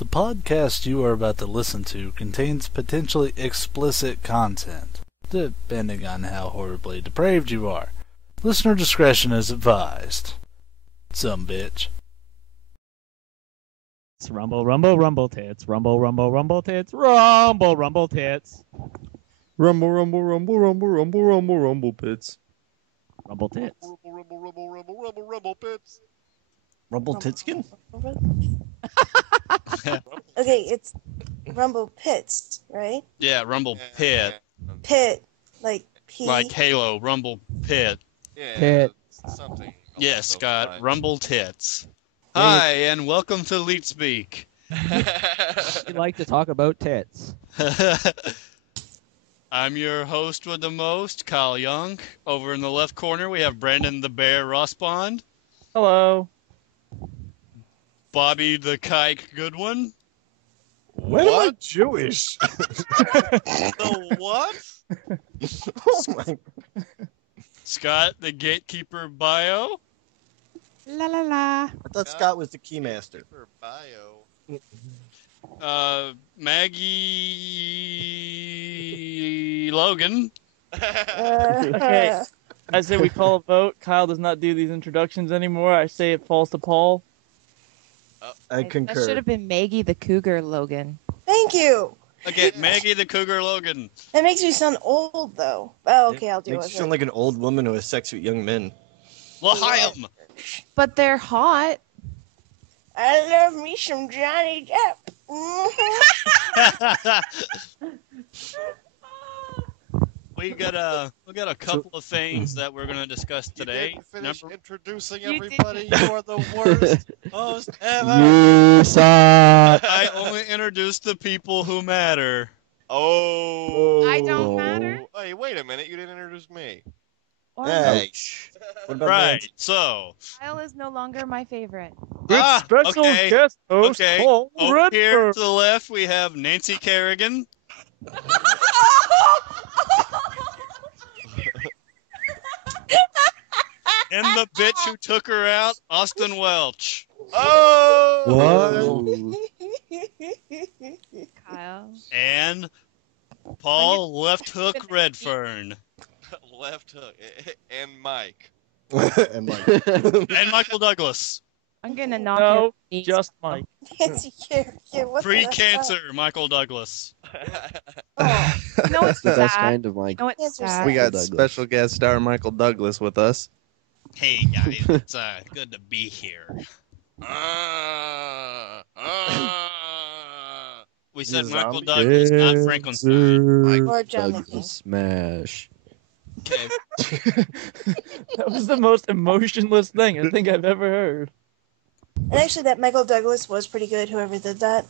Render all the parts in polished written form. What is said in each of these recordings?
The podcast you are about to listen to contains potentially explicit content, depending on how horribly depraved you are. Listener discretion is advised. Some bitch. It's rumble, rumble, rumble tits. Rumble, rumble, rumble tits. Rumble, rumble tits. Rumble, rumble, rumble, rumble, rumble, rumble, rumble pits. Rumble tits. Rumble, rumble, rumble, rumble, rumble, rumble pits. Rumble titskin? Okay, it's Rumble Pits, right? Yeah, Rumble Pit. Pit, like P. Like Halo, Rumble Pit. Yeah, Pit. something. Yes, along Scott, those Rumble Tits. Hi, and welcome to Leet Speak. lines. We like to talk about tits. I'm your host with the most, Kyle Young. Over in the left corner, we have Brandon the Bear Rossbond, Hello. Bobby the Kike Goodwin, When am I Jewish? the what? Oh my. Scott the Gatekeeper Bio, La la la. I thought Scott was the keymaster. For bio. Maggie Logan, Okay. I say we call a vote. Kyle does not do these introductions anymore. I say it falls to Paul. I That concur. should have been Maggie the Cougar Logan. Thank you. again, Maggie the Cougar Logan. That makes me sound old, though. Oh, okay, I'll do Makes it. you sound like an old woman who has sex with young men. L'chaim. But they're hot. I love me some Johnny Depp. We got a couple of things that we're gonna discuss You today. didn't finish Number- introducing You everybody. You are the worst host ever. You suck. I only introduced the people who matter. Oh. I don't matter. Hey, wait a minute. You didn't introduce me. Or Hey. What about Right. So, Kyle is no longer my favorite. Ah, Special okay, guest host okay. Paul over here Redford. to the left we have Nancy Kerrigan. And the bitch who took her out, Austin Welch. Oh. Kyle. And Paul Left Hook Redfern. Left hook. And Mike. and like, And Michael Douglas. I'm gonna knock No, your knees just off. Mike. Nancy Kerrigan, what the Pre-cancer, Michael Douglas. Oh, No, it's The best sad. kind of Mike. No, it's Cancer sad. We got Douglas. special guest star Michael Douglas with us. Hey guys, it's good to be here. We said The Michael zombie? Douglas, not Frankenstein. Or John Douglas smash. Okay. That was the most emotionless thing I think I've ever heard. And actually, that Michael Douglas was pretty good, whoever did that.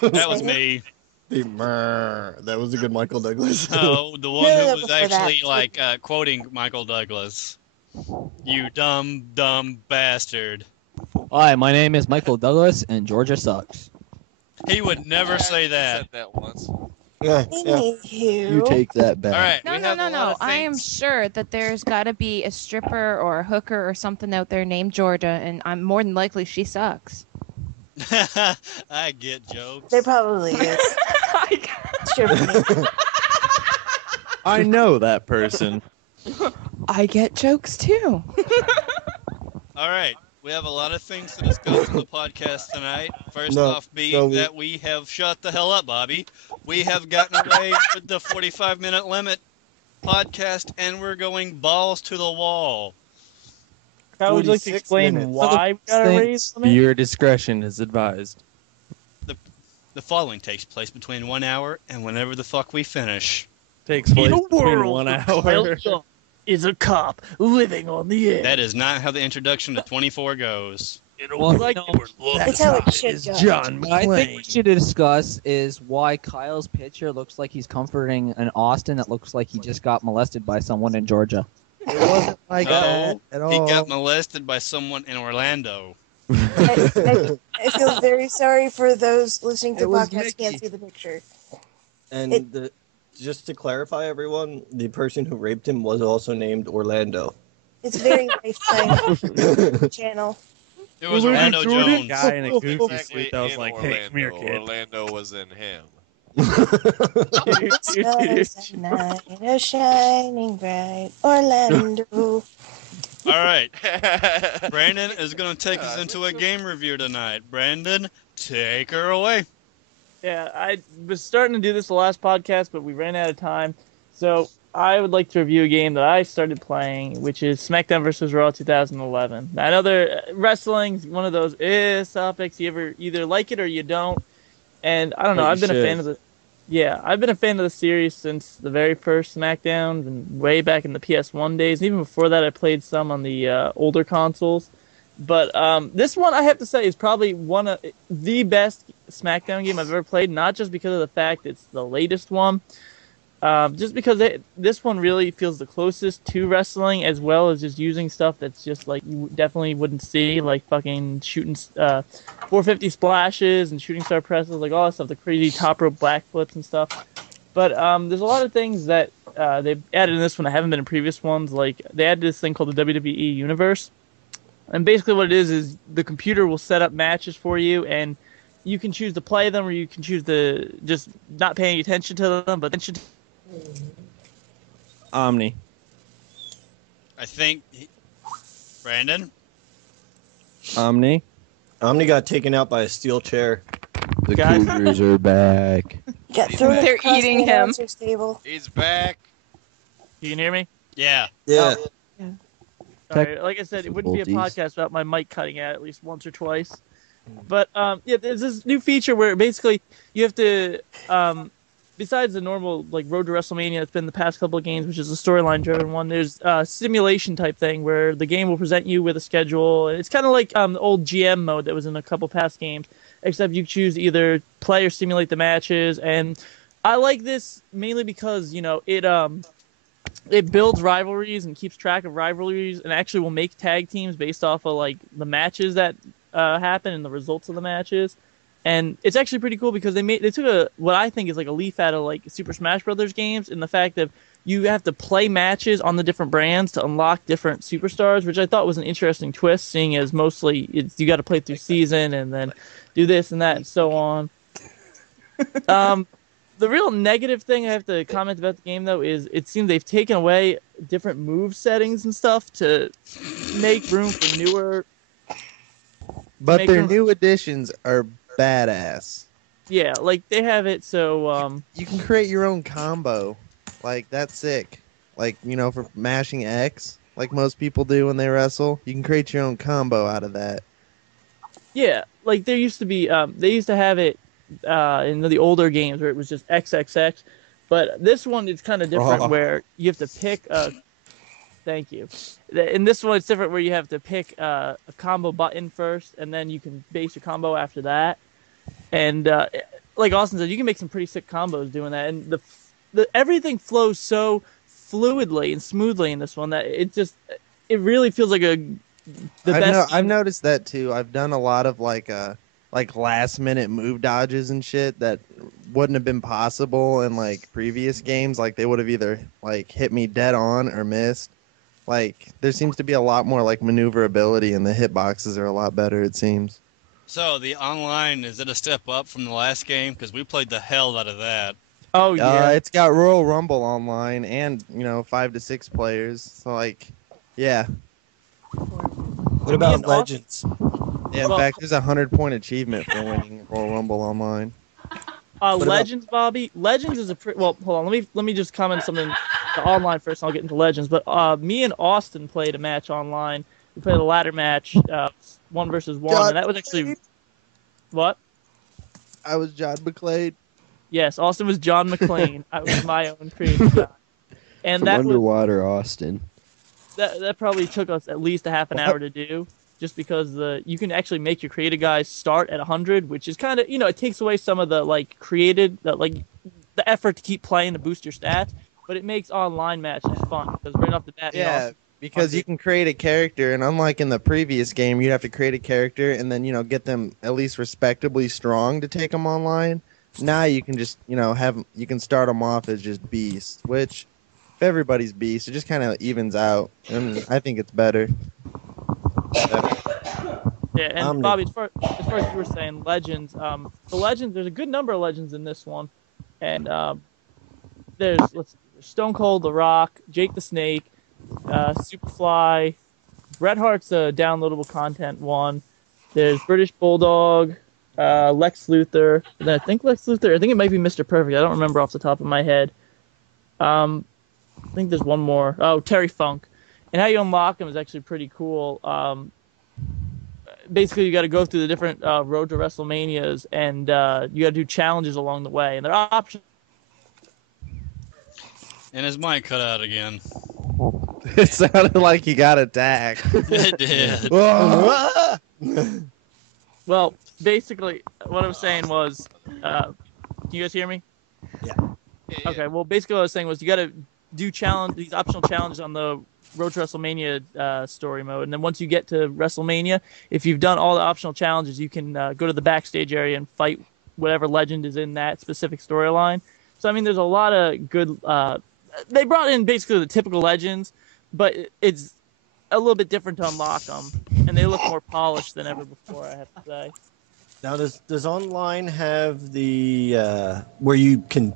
That was me. That was a good Michael Douglas. No, the one No, who was before actually that. quoting Michael Douglas. You dumb bastard. Hi, my name is Michael Douglas, and Georgia sucks. He would never say You that. said that once. Yeah. Anywho. You take that back. All right. No, we no, have no, a lot no. of I am things. sure that there's got to be a stripper or a hooker or something out there named Georgia, and I'm more than likely she sucks. I get jokes. There probably is. Sure. I know that person. I get jokes too. All right. We have a lot of things to discuss on the podcast tonight. First No, off being no, that we have shut the hell up, Bobby. We have gotten away with the 45-minute limit podcast, and we're going balls to the wall. Kyle, would you like to 46 explain minutes. why we gotta raise the Your discretion is advised. The following takes place between 1 hour and whenever the fuck we finish. Takes place In a between world 1 where hour. Kyle Young is a cop living on the edge. That is not how the introduction to 24 goes. That's how it should go. John What I think we should discuss is why Kyle's picture looks like he's comforting an Austin that looks like he just got molested by someone in Georgia. It wasn't like No, that at all. He got molested by someone in Orlando. I feel very sorry for those listening to It was podcasts who can't Mickey. see the picture. And just to clarify, everyone, the person who raped him was also named Orlando. It's very lifetime channel. It was Orlando Jones. Guy in a goofy Exactly suit that was in like, Orlando. "Hey, come here, kid." Orlando was in him. The stars at night are shining bright. Orlando. All right. Brandon is going to take us into a game review tonight. Brandon, take her away. Yeah, I was starting to do this the last podcast, but we ran out of time. So I would like to review a game that I started playing, which is SmackDown vs. Raw 2011. Now, I know wrestling's one of those topics. You ever either like it or you don't. And I don't know. But you I've been a fan should. of the. Yeah, I've been a fan of the series since the very first SmackDowns and way back in the PS1 days. Even before that, I played some on the older consoles. But this one, I have to say, is probably one of the best SmackDown game I've ever played. Not just because of the fact it's the latest one, just because this one really feels the closest to wrestling, as well as just using stuff that's just like you definitely wouldn't see, like fucking shooting 450 splashes and shooting star presses, like all that stuff, the crazy top rope black flips and stuff. But there's a lot of things that they've added in this one that haven't been in previous ones. Like they added this thing called the WWE Universe. And basically what it is the computer will set up matches for you, and you can choose to play them, or you can choose to just not pay any attention to them, but Omni. I think Brandon. Omni. Omni got taken out by a steel chair. The Guys. Cougars are back. Got thrown They're across eating the him. announcer's table. He's back. You can hear me? Yeah. Yeah. All right, like I said, it wouldn't be a Difficulties. podcast without my mic cutting out at least once or twice. But yeah, there's this new feature where basically you have to, besides the normal like Road to WrestleMania that's been the past couple of games, which is a storyline driven one, there's a simulation type thing where the game will present you with a schedule. It's kind of like the old GM mode that was in a couple past games, except you choose to either play or simulate the matches. And I like this mainly because it builds rivalries and keeps track of rivalries, and actually will make tag teams based off of like the matches that happen and the results of the matches. And it's actually pretty cool because they took what I think is like a leaf out of like Super Smash Brothers games, in the fact that you have to play matches on the different brands to unlock different superstars, which I thought was an interesting twist, seeing as mostly you got to play through season and then do this and that and so on. The real negative thing I have to comment about the game, though, is it seems they've taken away different move settings and stuff to make room for newer. But Make their them- new additions are badass. Yeah, like they have it so. You can create your own combo. Like, that's sick. Like, for mashing X, like most people do when they wrestle, you can create your own combo out of that. Yeah, like there used to be. They used to have it in the older games where it was just XXX, but this one is kind of different where you have to pick a. Thank you. In this one, it's different where you have to pick a combo button first, and then you can base your combo after that. And like Austin said, you can make some pretty sick combos doing that, and the everything flows so fluidly and smoothly in this one that it really feels like the best. I've noticed that too. I've done a lot of like last minute move dodges and shit that wouldn't have been possible in like previous games. Like they would have either like hit me dead on or missed. Like there seems to be a lot more like maneuverability, and the hitboxes are a lot better, it seems. So the online, is it a step up from the last game? Because we played the hell out of that. Oh yeah, It's got Royal Rumble online and 5 to 6 players. So like, yeah. What about Legends? Yeah, in fact, there's a 100-point achievement for winning Royal Rumble online. Legends, Bobby. Legends is well. Hold on. Let me just comment something online first. And I'll get into Legends. But me and Austin played a match online. We played a ladder match, 1 versus 1, and that was actually what? I was John McClane. Yes, Austin was John McClane. I was my own creative guy. And From that was underwater Austin. that probably took us at least a half an hour to do, just because you can actually make your creative guys start at 100, which is kind of it takes away some of the the effort to keep playing to boost your stats, but it makes online matches fun because right off the bat, Yeah, because you can create a character, and unlike in the previous game, you'd have to create a character and then get them at least respectably strong to take them online. Now you can just you can start them off as just beasts, which if everybody's beast, it just kind of evens out, and I think it's better. Yeah, and Omni. Bobby, as far as you were saying, legends. The legends. There's a good number of legends in this one, and there's Stone Cold, The Rock, Jake the Snake, Superfly. Bret Hart's a downloadable content one. There's British Bulldog, Lex Luthor. And I think it might be Mr. Perfect. I don't remember off the top of my head. I think there's one more. Oh, Terry Funk. And how you unlock them is actually pretty cool. Basically, you got to go through the different Road to WrestleManias, and you got to do challenges along the way. And there are options. And his mic cut out again. It sounded like he got attacked. It did. Well, basically, what I was saying was, can you guys hear me? Yeah, Okay. Well, basically, what I was saying was you got to do these optional challenges on the Road to WrestleMania story mode, and then once you get to WrestleMania, if you've done all the optional challenges, you can go to the backstage area and fight whatever legend is in that specific storyline. So I mean, there's a lot of good. They brought in basically the typical legends, but it's a little bit different to unlock them, and they look more polished than ever before, I have to say. Now, does online have the where you can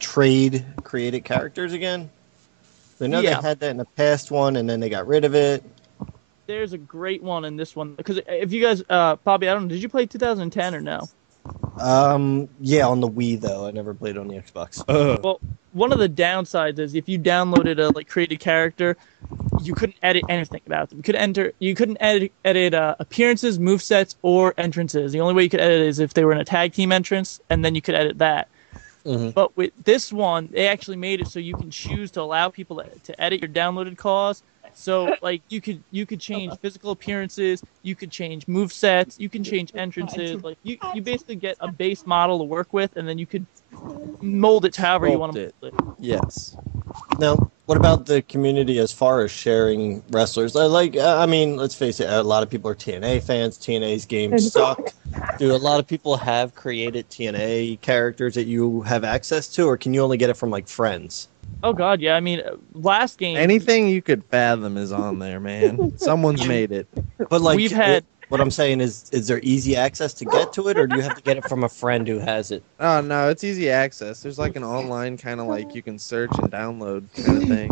trade created characters again? I know Yeah. they had that in the past one, and then they got rid of it. There's a great one in this one because if you guys, Bobby, I don't know, did you play 2010 or no? Yeah, on the Wii though. I never played on the Xbox. Well, one of the downsides is if you downloaded a created character, you couldn't edit anything about them. You couldn't edit appearances, movesets, or entrances. The only way you could edit is if they were in a tag team entrance, and then you could edit that. Mm-hmm. But with this one, they actually made it so you can choose to allow people to edit your downloaded cause. So like you could change physical appearances, you could change movesets, you can change entrances. Like you basically get a base model to work with, and then you could mold it to however you want to mold it. Yes. Now, what about the community as far as sharing wrestlers? I mean, let's face it, a lot of people are TNA fans. TNA's games suck. Do a lot of people have created TNA characters that you have access to, or can you only get it from like friends? Oh God, yeah. I mean, last game. Anything you could fathom is on there, man. Someone's made it. But like, We've had- what I'm saying is there easy access to get to it, or do you have to get it from a friend who has it? Oh no, it's easy access. There's like an online kind of like you can search and download kind of thing.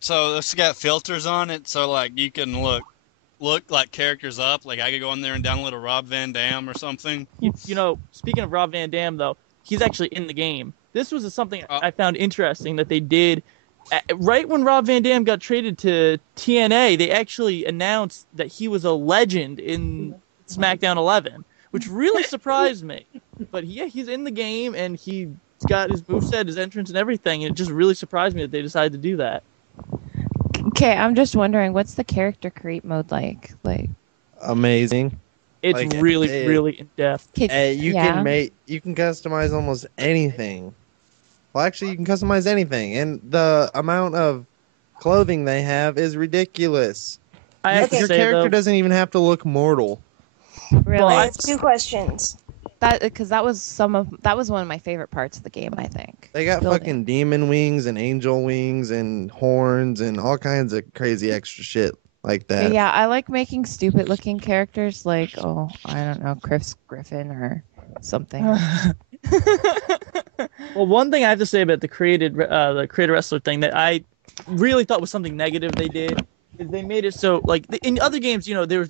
So it's got filters on it, so like you can look like characters up. Like I could go in there and download a Rob Van Dam or something. You know, speaking of Rob Van Dam, though, he's actually in the game. This was something I found interesting that they did. Right when Rob Van Dam got traded to TNA, they actually announced that he was a legend in SmackDown 11, which really surprised me. But yeah, he's in the game, and he's got his moveset, his entrance, and everything. And it just really surprised me that they decided to do that. Okay, I'm just wondering, what's the character create mode like? Like, Amazing. It's Like, really in depth. kids, You can customize almost anything. Well, actually, you can customize anything, and the amount of clothing they have is ridiculous. I have to Your say, character though, doesn't even have to look mortal. really? I have two questions. Because that was one of my favorite parts of the game, I think. They got Building. fucking demon wings and angel wings and horns and all kinds of crazy extra shit like that. Yeah, I like making stupid looking characters like, oh, I don't know, Chris Griffin or something. Well, one thing I have to say about the created wrestler thing that I really thought was something negative they did is they made it so, like, in other games, you know, there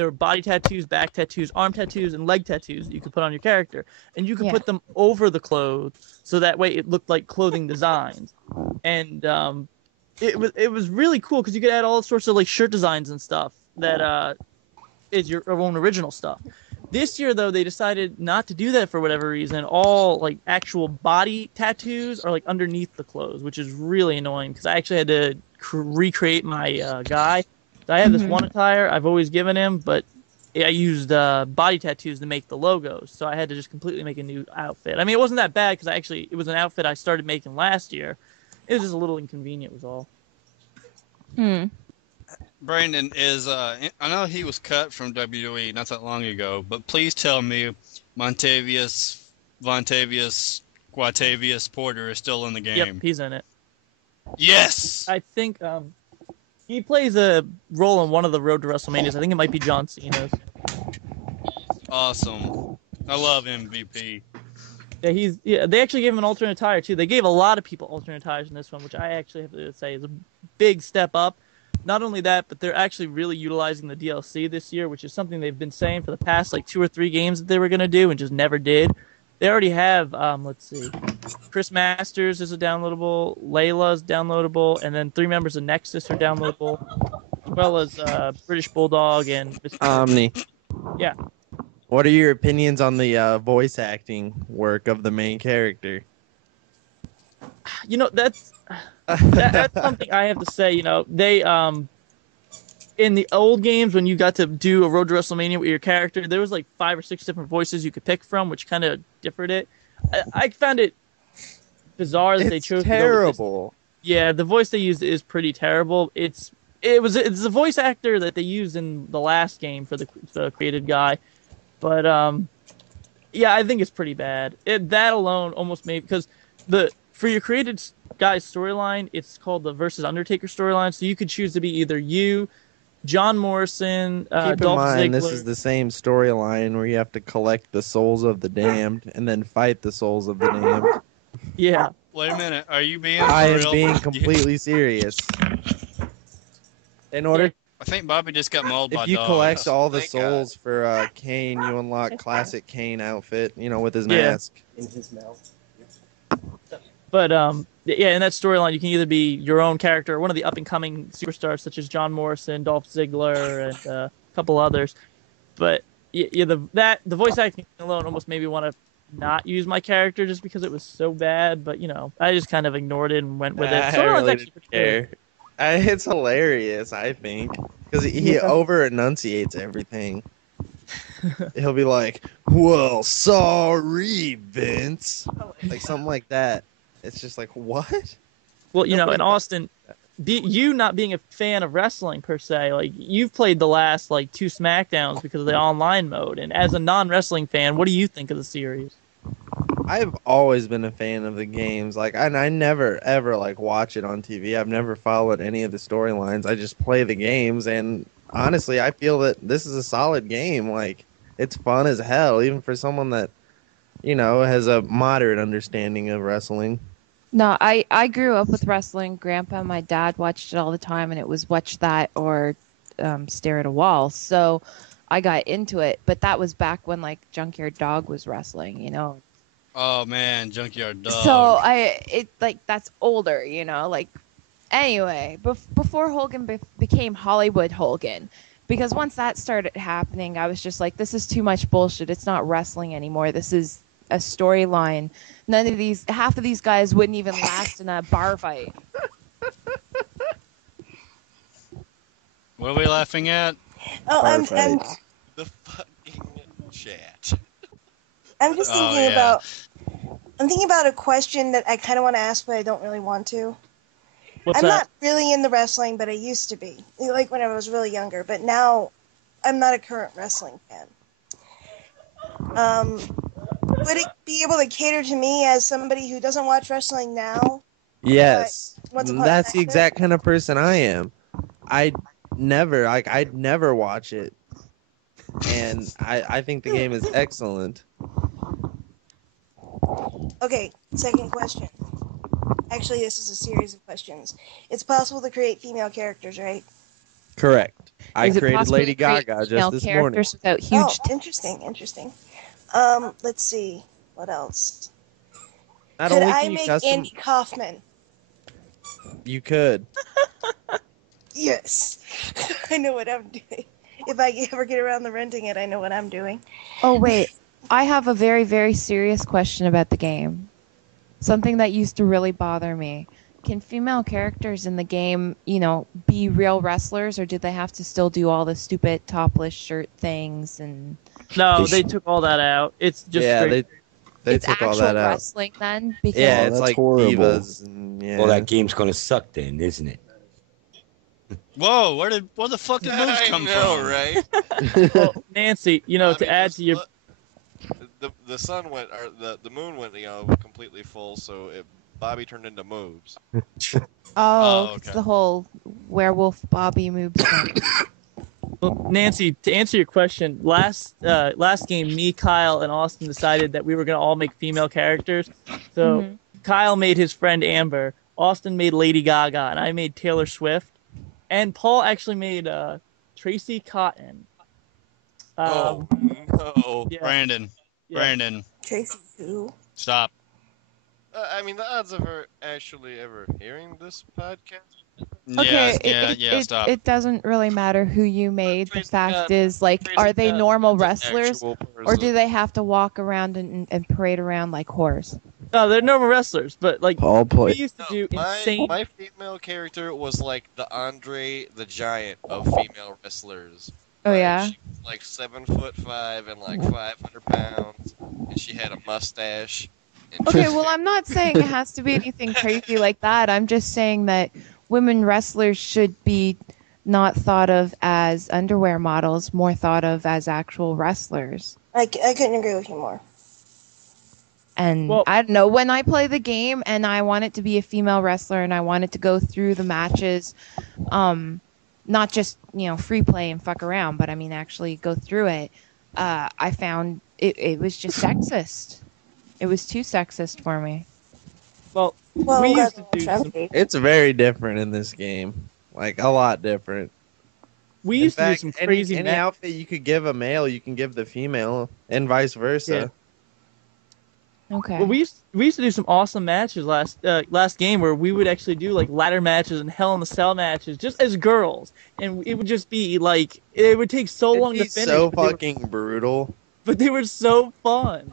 were body tattoos, back tattoos, arm tattoos, and leg tattoos that you could put on your character, and you could put them over the clothes so that way it looked like clothing designs, and it was really cool because you could add all sorts of like shirt designs and stuff that is your own original stuff. This year, though, they decided not to do that for whatever reason. All like actual body tattoos are like underneath the clothes, which is really annoying because I actually had to recreate my guy. I have this one attire I've always given him, but I used body tattoos to make the logos, so I had to just completely make a new outfit. I mean, it wasn't that bad because it was an outfit I started making last year. It was just a little inconvenient, was all. Brandon is, I know he was cut from WWE not that long ago, but please tell me Vontavious Porter is still in the game. Yep, he's in it. Yes! I think He plays a role in one of the Road to WrestleManias. I think it might be John Cena's. Awesome. I love MVP. Yeah, they actually gave him an alternate tire too. They gave a lot of people alternate tires in this one, which I actually have to say is a big step up. Not only that, but they're actually really utilizing the DLC this year, which is something they've been saying for the past like 2 or 3 games that they were going to do and just never did. They already have, let's see, Chris Masters is a downloadable, Layla's downloadable, and then 3 members of Nexus are downloadable, as well as British Bulldog and Mr. Omni. Yeah. What are your opinions on the voice acting work of the main character? You know, that's something I have to say. You know, they in the old games when you got to do a Road to WrestleMania with your character, there was like 5 or 6 different voices you could pick from, which kind of differed it. I found it bizarre that they chose terrible. Yeah, the voice they used is pretty terrible. It's the voice actor that they used in the last game for the created guy, but yeah, I think it's pretty bad. That alone almost made because for your created guy's storyline, it's called the versus Undertaker storyline. So you could choose to be either you, John Morrison, Keep in Dolph mind, Ziggler. this is the same storyline where you have to collect the souls of the damned and then fight the souls of the damned. Yeah. Wait a minute. Are you being I for am real? being completely serious. In order, I think Bobby just got mauled by if you dogs. collect all the Thank souls for Kane, you unlock classic Kane outfit, with his mask. In his mouth. But yeah, in that storyline, you can either be your own character or one of the up-and-coming superstars, such as John Morrison, Dolph Ziggler, and a couple others. But yeah, the voice acting alone almost made me want to not use my character just because it was so bad. But I just kind of ignored it and went with it. I So really didn't care. It's hilarious, I think, because he over enunciates everything. He'll be like, "Well, sorry, Vince," like something like that. It's just like, what? Well, in Austin, you not being a fan of wrestling per se, like you've played the last like 2 Smackdowns because of the online mode, and as a non-wrestling fan, what do you think of the series? I've always been a fan of the games. Like, I never ever like watch it on TV. I've never followed any of the storylines. I just play the games, and honestly, I feel that this is a solid game. Like, it's fun as hell, even for someone that has a moderate understanding of wrestling. No, I grew up with wrestling. Grandpa and my dad watched it all the time, and it was watch that or stare at a wall. So I got into it, but that was back when like Junkyard Dog was wrestling, Oh man, Junkyard Dog. So that's older, like anyway, before Hogan became Hollywood Hogan, because once that started happening, I was just like, this is too much bullshit. It's not wrestling anymore. This is a storyline. Half of these guys wouldn't even last in a bar fight. What are we laughing at? Oh, I'm The fucking chat. I'm just Oh, thinking yeah. I'm thinking about a question that I kind of want to ask, but I don't really want to. What's I'm that? not really in the wrestling, but I used to be, like when I was really younger. But now, I'm not a current wrestling fan. Would it be able to cater to me as somebody who doesn't watch wrestling now? Yes, Once upon a that's the time? exact kind of person I am. I'd never watch it, and I think the game is excellent. Okay, second question. Actually, this is a series of questions. It's possible to create female characters, right? Correct. I Is it created possible Lady to create Gaga female just this morning. characters without huge Oh, interesting. Let's see. What else? Not Could only I can you make custom, Andy Kaufman? you could. Yes. I know what I'm doing. If I ever get around to renting it, I know what I'm doing. Oh, wait. I have a very, very serious question about the game. Something that used to really bother me. Can female characters in the game, be real wrestlers, or did they have to still do all the stupid topless shirt things? And No, they took all that out. It's just straight. they it's took actual all that out. wrestling then? Because Yeah, Oh, it's that's like horrible. divas. And, yeah. Well, that game's gonna suck then, isn't it? Whoa, where the fuck did moves come I know, from? right? Well, Nancy, I mean, to add just to your look- the sun went, or the moon went, completely full, so it Bobby turned into moves. Oh, it's okay. the whole werewolf Bobby moves thing. Well, Nancy, to answer your question, last game, me, Kyle, and Austin decided that we were gonna all make female characters. So Mhm. Kyle made his friend Amber, Austin made Lady Gaga, and I made Taylor Swift, and Paul actually made Tracy Cotton. Oh no, Yeah. Brandon. Yeah. Brandon. Tracy who? Stop. I mean, the odds of her actually ever hearing this podcast. Okay, Stop. it doesn't really matter who you made. The fact is, like, Tracy are they Cotton normal is an wrestlers, actual or person. do they have to walk around and parade around like whores? No, they're normal wrestlers, but like Paul we play. used to do My insane. female character was like the Andre the Giant of female wrestlers. Oh Like, yeah. she was like 7'5" and like 500 pounds, and she had a mustache. And Okay, well, I'm not saying it has to be anything crazy like that. I'm just saying that women wrestlers should be not thought of as underwear models, more thought of as actual wrestlers. I couldn't agree with you more. And Well- I don't know, when I play the game and I want it to be a female wrestler and I want it to go through the matches, not just, free play and fuck around, but I mean actually go through it, I found it was just sexist. It was too sexist for me. Well, Well, we I'm used glad to do Trump some, did. It's very different in this game. Like, a lot different. we In used to do fact, some crazy any outfit you could give a male, you can give the female, and vice versa. Okay. Well, we used to do some awesome matches last game where we would actually do like ladder matches and Hell in the Cell matches just as girls, and it would just be like it would take so long to It'd be finish. so but they were- fucking brutal. but they were so fun.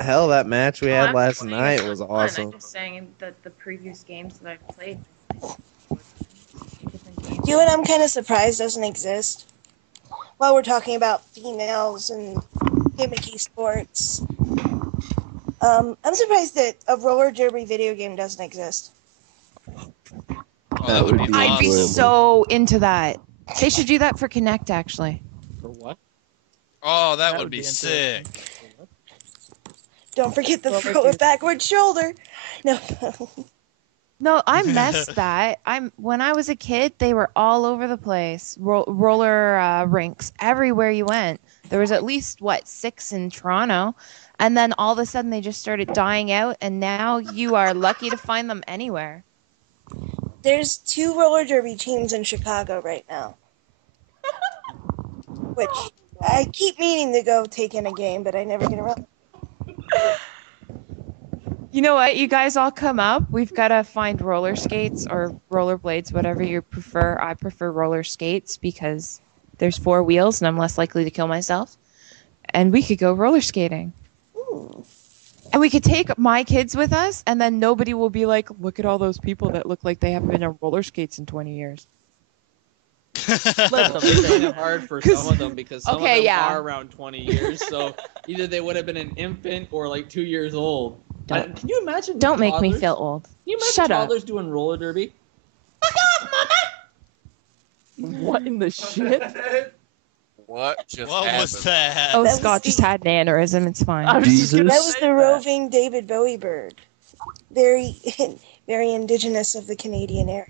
Hell, that match we had last night was I'm awesome. just saying that the previous games that I've played. You know what I'm kind of surprised doesn't exist? While we're talking about females and gimmicky sports, I'm surprised that a roller derby video game doesn't exist. Oh, that would be I'd be awesome. so into that. They should do that for Connect, actually. For what? Oh, that That would would be be sick. Don't forget the Well, throw it backward shoulder. No. No, I missed that. When I was a kid, they were all over the place. Roller rinks everywhere you went. There was at least 6 in Toronto, and then all of a sudden they just started dying out, and now you are lucky to find them anywhere. There's 2 roller derby teams in Chicago right now. Which I keep meaning to go take in a game, but I never get around. You know what? You guys all come up. We've got to find roller skates or roller blades, whatever you prefer. I prefer roller skates because there's 4 wheels and I'm less likely to kill myself. And we could go roller skating. Ooh. And we could take my kids with us, and then nobody will be like, look at all those people that look like they haven't been on roller skates in 20 years. Let them It's kind say. of hard for some of them because some Okay, of them yeah. are around 20 years, so either they would have been an infant or like 2 years old. Don't- Can you imagine? Don't make me toddlers? feel old. Can you imagine Shut up. toddlers doing roller derby? What in the shit? What just What happened? was that? Oh, That was Scott just had an aneurysm. It's fine. I was just gonna That was say the that. roving David Bowie bird. Very, very indigenous of the Canadian area.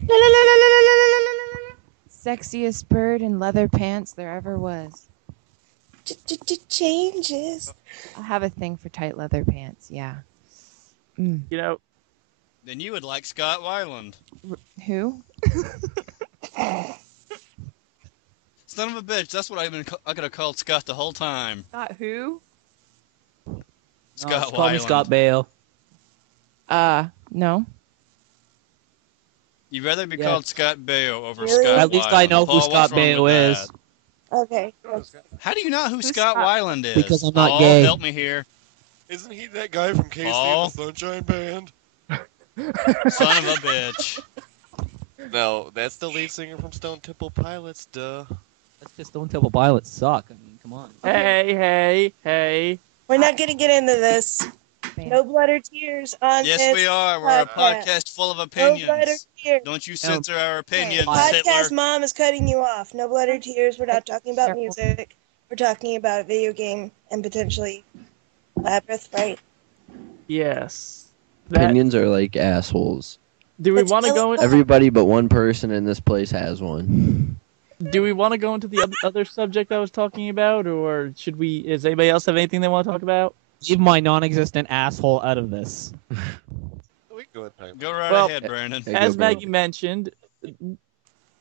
Sexiest bird in leather pants there ever was. Changes. I have a thing for tight leather pants. Yeah. Mm. You know, Then you would like Scott Weiland. Who? Son of a bitch, that's what I could have called Scott the whole time. Scott who? Scott Call me Weiland. Scott Bale. No. You'd rather be Yeah. called Scott Baio over Really? Scott At least I Weiland. know Paul, who what's Scott wrong Baio with is. that? Okay. How do you know who Who's Scott Scott? Weiland is? Because I'm not Paul, gay. help me here. Isn't he that guy from Casey Paul? and the Sunshine Band? Son of a bitch. No, that's the lead singer from Stone Temple Pilots, duh. That's because Stone Temple Pilots suck. I mean, come on. hey. We're not going to get into this. Man. No blood or tears on Yes, this we are. We're a podcast. podcast full of No blood or opinions. tears. Don't you censor our opinions, Podcast Hitler. mom is cutting you off. No blood or tears. We're not talking about Careful. music. we're talking about a video game and potentially Labyrinth, right? Yes. That, Opinions are like assholes. do we want to go? Everybody but one person in this place has one. Do we want to go into the other subject I was talking about, or should we? Does anybody else have anything they want to talk about? Leave my non-existent asshole out of this. We can Go right Well, ahead, Brandon. As Maggie mentioned,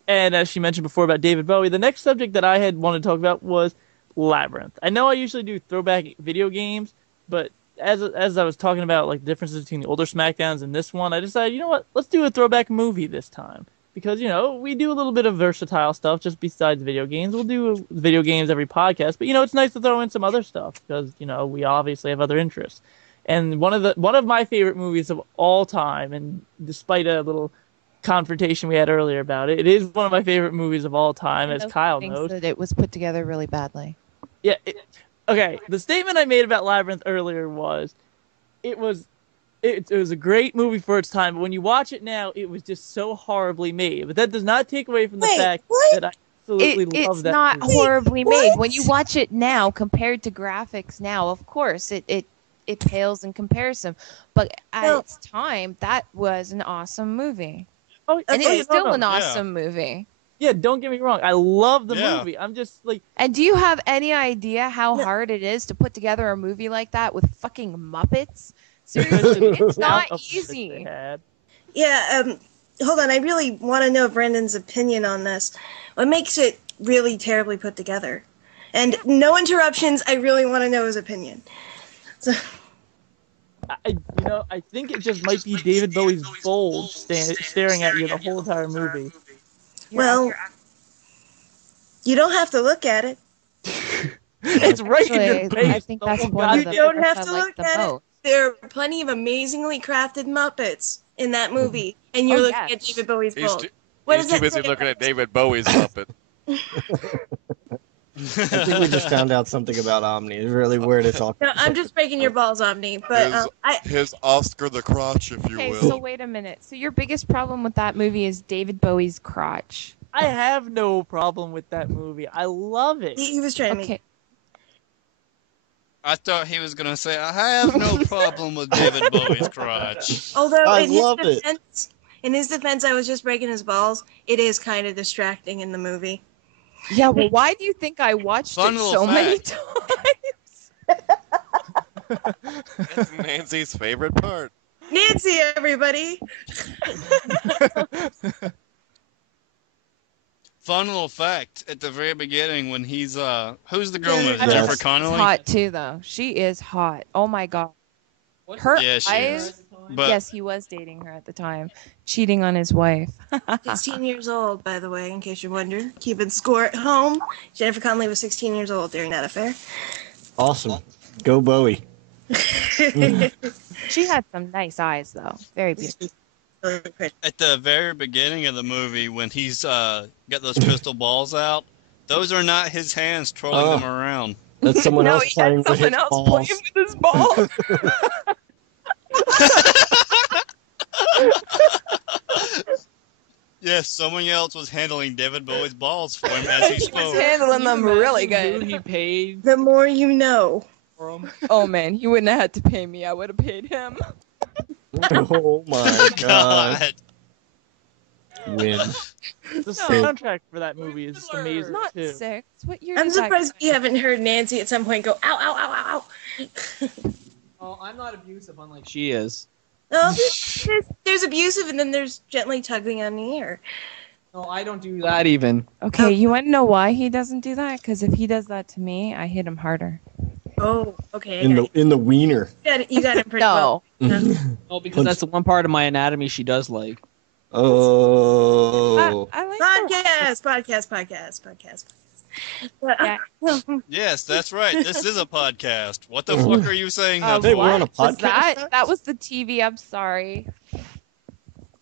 and as she mentioned before about David Bowie, the next subject that I had wanted to talk about was Labyrinth. I know I usually do throwback video games, but as I was talking about like the differences between the older Smackdowns and this one, I decided, you know what, let's do a throwback movie this time. Because, you know, we do a little bit of versatile stuff just besides video games. We'll do video games every podcast, but, you know, it's nice to throw in some other stuff because, you know, we obviously have other interests. And one of my favorite movies of all time, and despite a little confrontation we had earlier about it, it is one of my favorite movies of all time, as Kyle knows. That it was put together really badly. Yeah. Okay, the statement I made about Labyrinth earlier was, it was a great movie for its time, but when you watch it now, it was just so horribly made. But that does not take away from the fact that I absolutely love that It's not movie. horribly made. When you watch it now, compared to graphics now, of course, it pales in comparison. But at its time, that was an awesome movie. And it's still an awesome movie. Yeah, don't get me wrong. I love the movie. I'm just like... And do you have any idea how hard it is to put together a movie like that with fucking Muppets? Seriously, it's not easy. Yeah, hold on. I really want to know Brandon's opinion on this. What makes it really terribly put together? And no interruptions. I really want to know his opinion. So... I think it just might be David Bowie's bulge staring at you the whole entire movie. Well, you don't have to look at it. It's right in your face. I think that's one of the You don't have parts to I like look the at it. most. There are plenty of amazingly crafted Muppets in that movie, and you're looking at David Bowie's bulge. He's too busy looking at David Bowie's Muppet. I think we just found out something about Omni. It's really weird. It's all. No, I'm just breaking your balls, Omni. But his Oscar the crotch, if you Okay, will. so wait a minute. So your biggest problem with that movie is David Bowie's crotch. I have no problem with that movie. I love it. He was trying to make... I thought he was going to say, I have no problem with David Bowie's crotch. Although in his defense, I was just breaking his balls. It is kind of distracting in the movie. Yeah, well, why do you think I watched it so many times? That's Nancy's favorite part. Nancy, everybody! Fun little fact, at the very beginning when he's, who's the girl with Yes. Jennifer Connelly? She's hot too, though. She is hot. Oh my god. Her Yeah, she eyes. is. But- Yes, he was dating her at the time, cheating on his wife. 16 years old, by the way, in case you're wondering. Keeping score at home. Jennifer Connelly was 16 years old during that affair. Awesome. Go Bowie. She had some nice eyes, though. Very beautiful. At the very beginning of the movie, when he's got those crystal balls out, those are not his hands trolling them around. That's someone No, else he had playing with his someone else balls. playing with his balls. Yes, someone else was handling David Bowie's balls for him as he spoke. Handling them really good. He paid. The more you know. Oh man, he wouldn't have had to pay me. I would have paid him. Oh my god. Win. The soundtrack for that movie is just amazing Not too. 6. What year? I'm did that surprised come you haven't heard Nancy at some point go, ow, ow, ow, ow, ow. Oh, I'm not abusive, unlike she is. Oh, there's abusive, and then there's gently tugging on the ear. No, I don't do that even. Okay, you want to know why he doesn't do that? Because if he does that to me, I hit him harder. Oh, okay. In the wiener. You got it pretty No. well. Oh, because that's the one part of my anatomy she does like. Oh. I like Podcast. Yeah. Yes, that's right. This is a podcast. What the fuck are you saying that Hey, for? we're on a Was podcast. that was the TV. I'm sorry.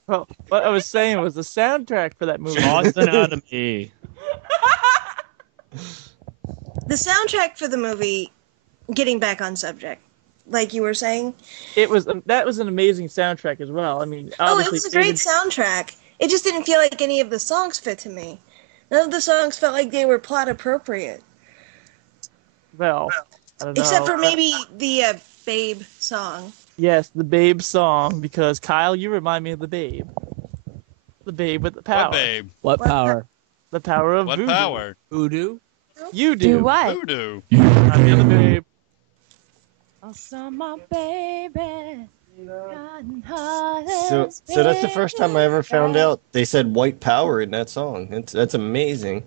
Well, what I was saying was the soundtrack for that movie. God's anatomy. The soundtrack for the movie, getting back on subject, like you were saying. That was an amazing soundtrack as well. I mean, Oh, it obviously was a great soundtrack. It just didn't feel like any of the songs fit to me. None of the songs felt like they were plot appropriate. Well, I don't know. Except for maybe the Babe song. Yes, the Babe song, because Kyle, you remind me of the Babe. The Babe with the power. What babe? What power? The power of What voodoo. power? Voodoo? You do. Do what? Voodoo. I'm the other Babe. I saw my baby. So that's the first time I ever found out they said white power in that song. That's amazing.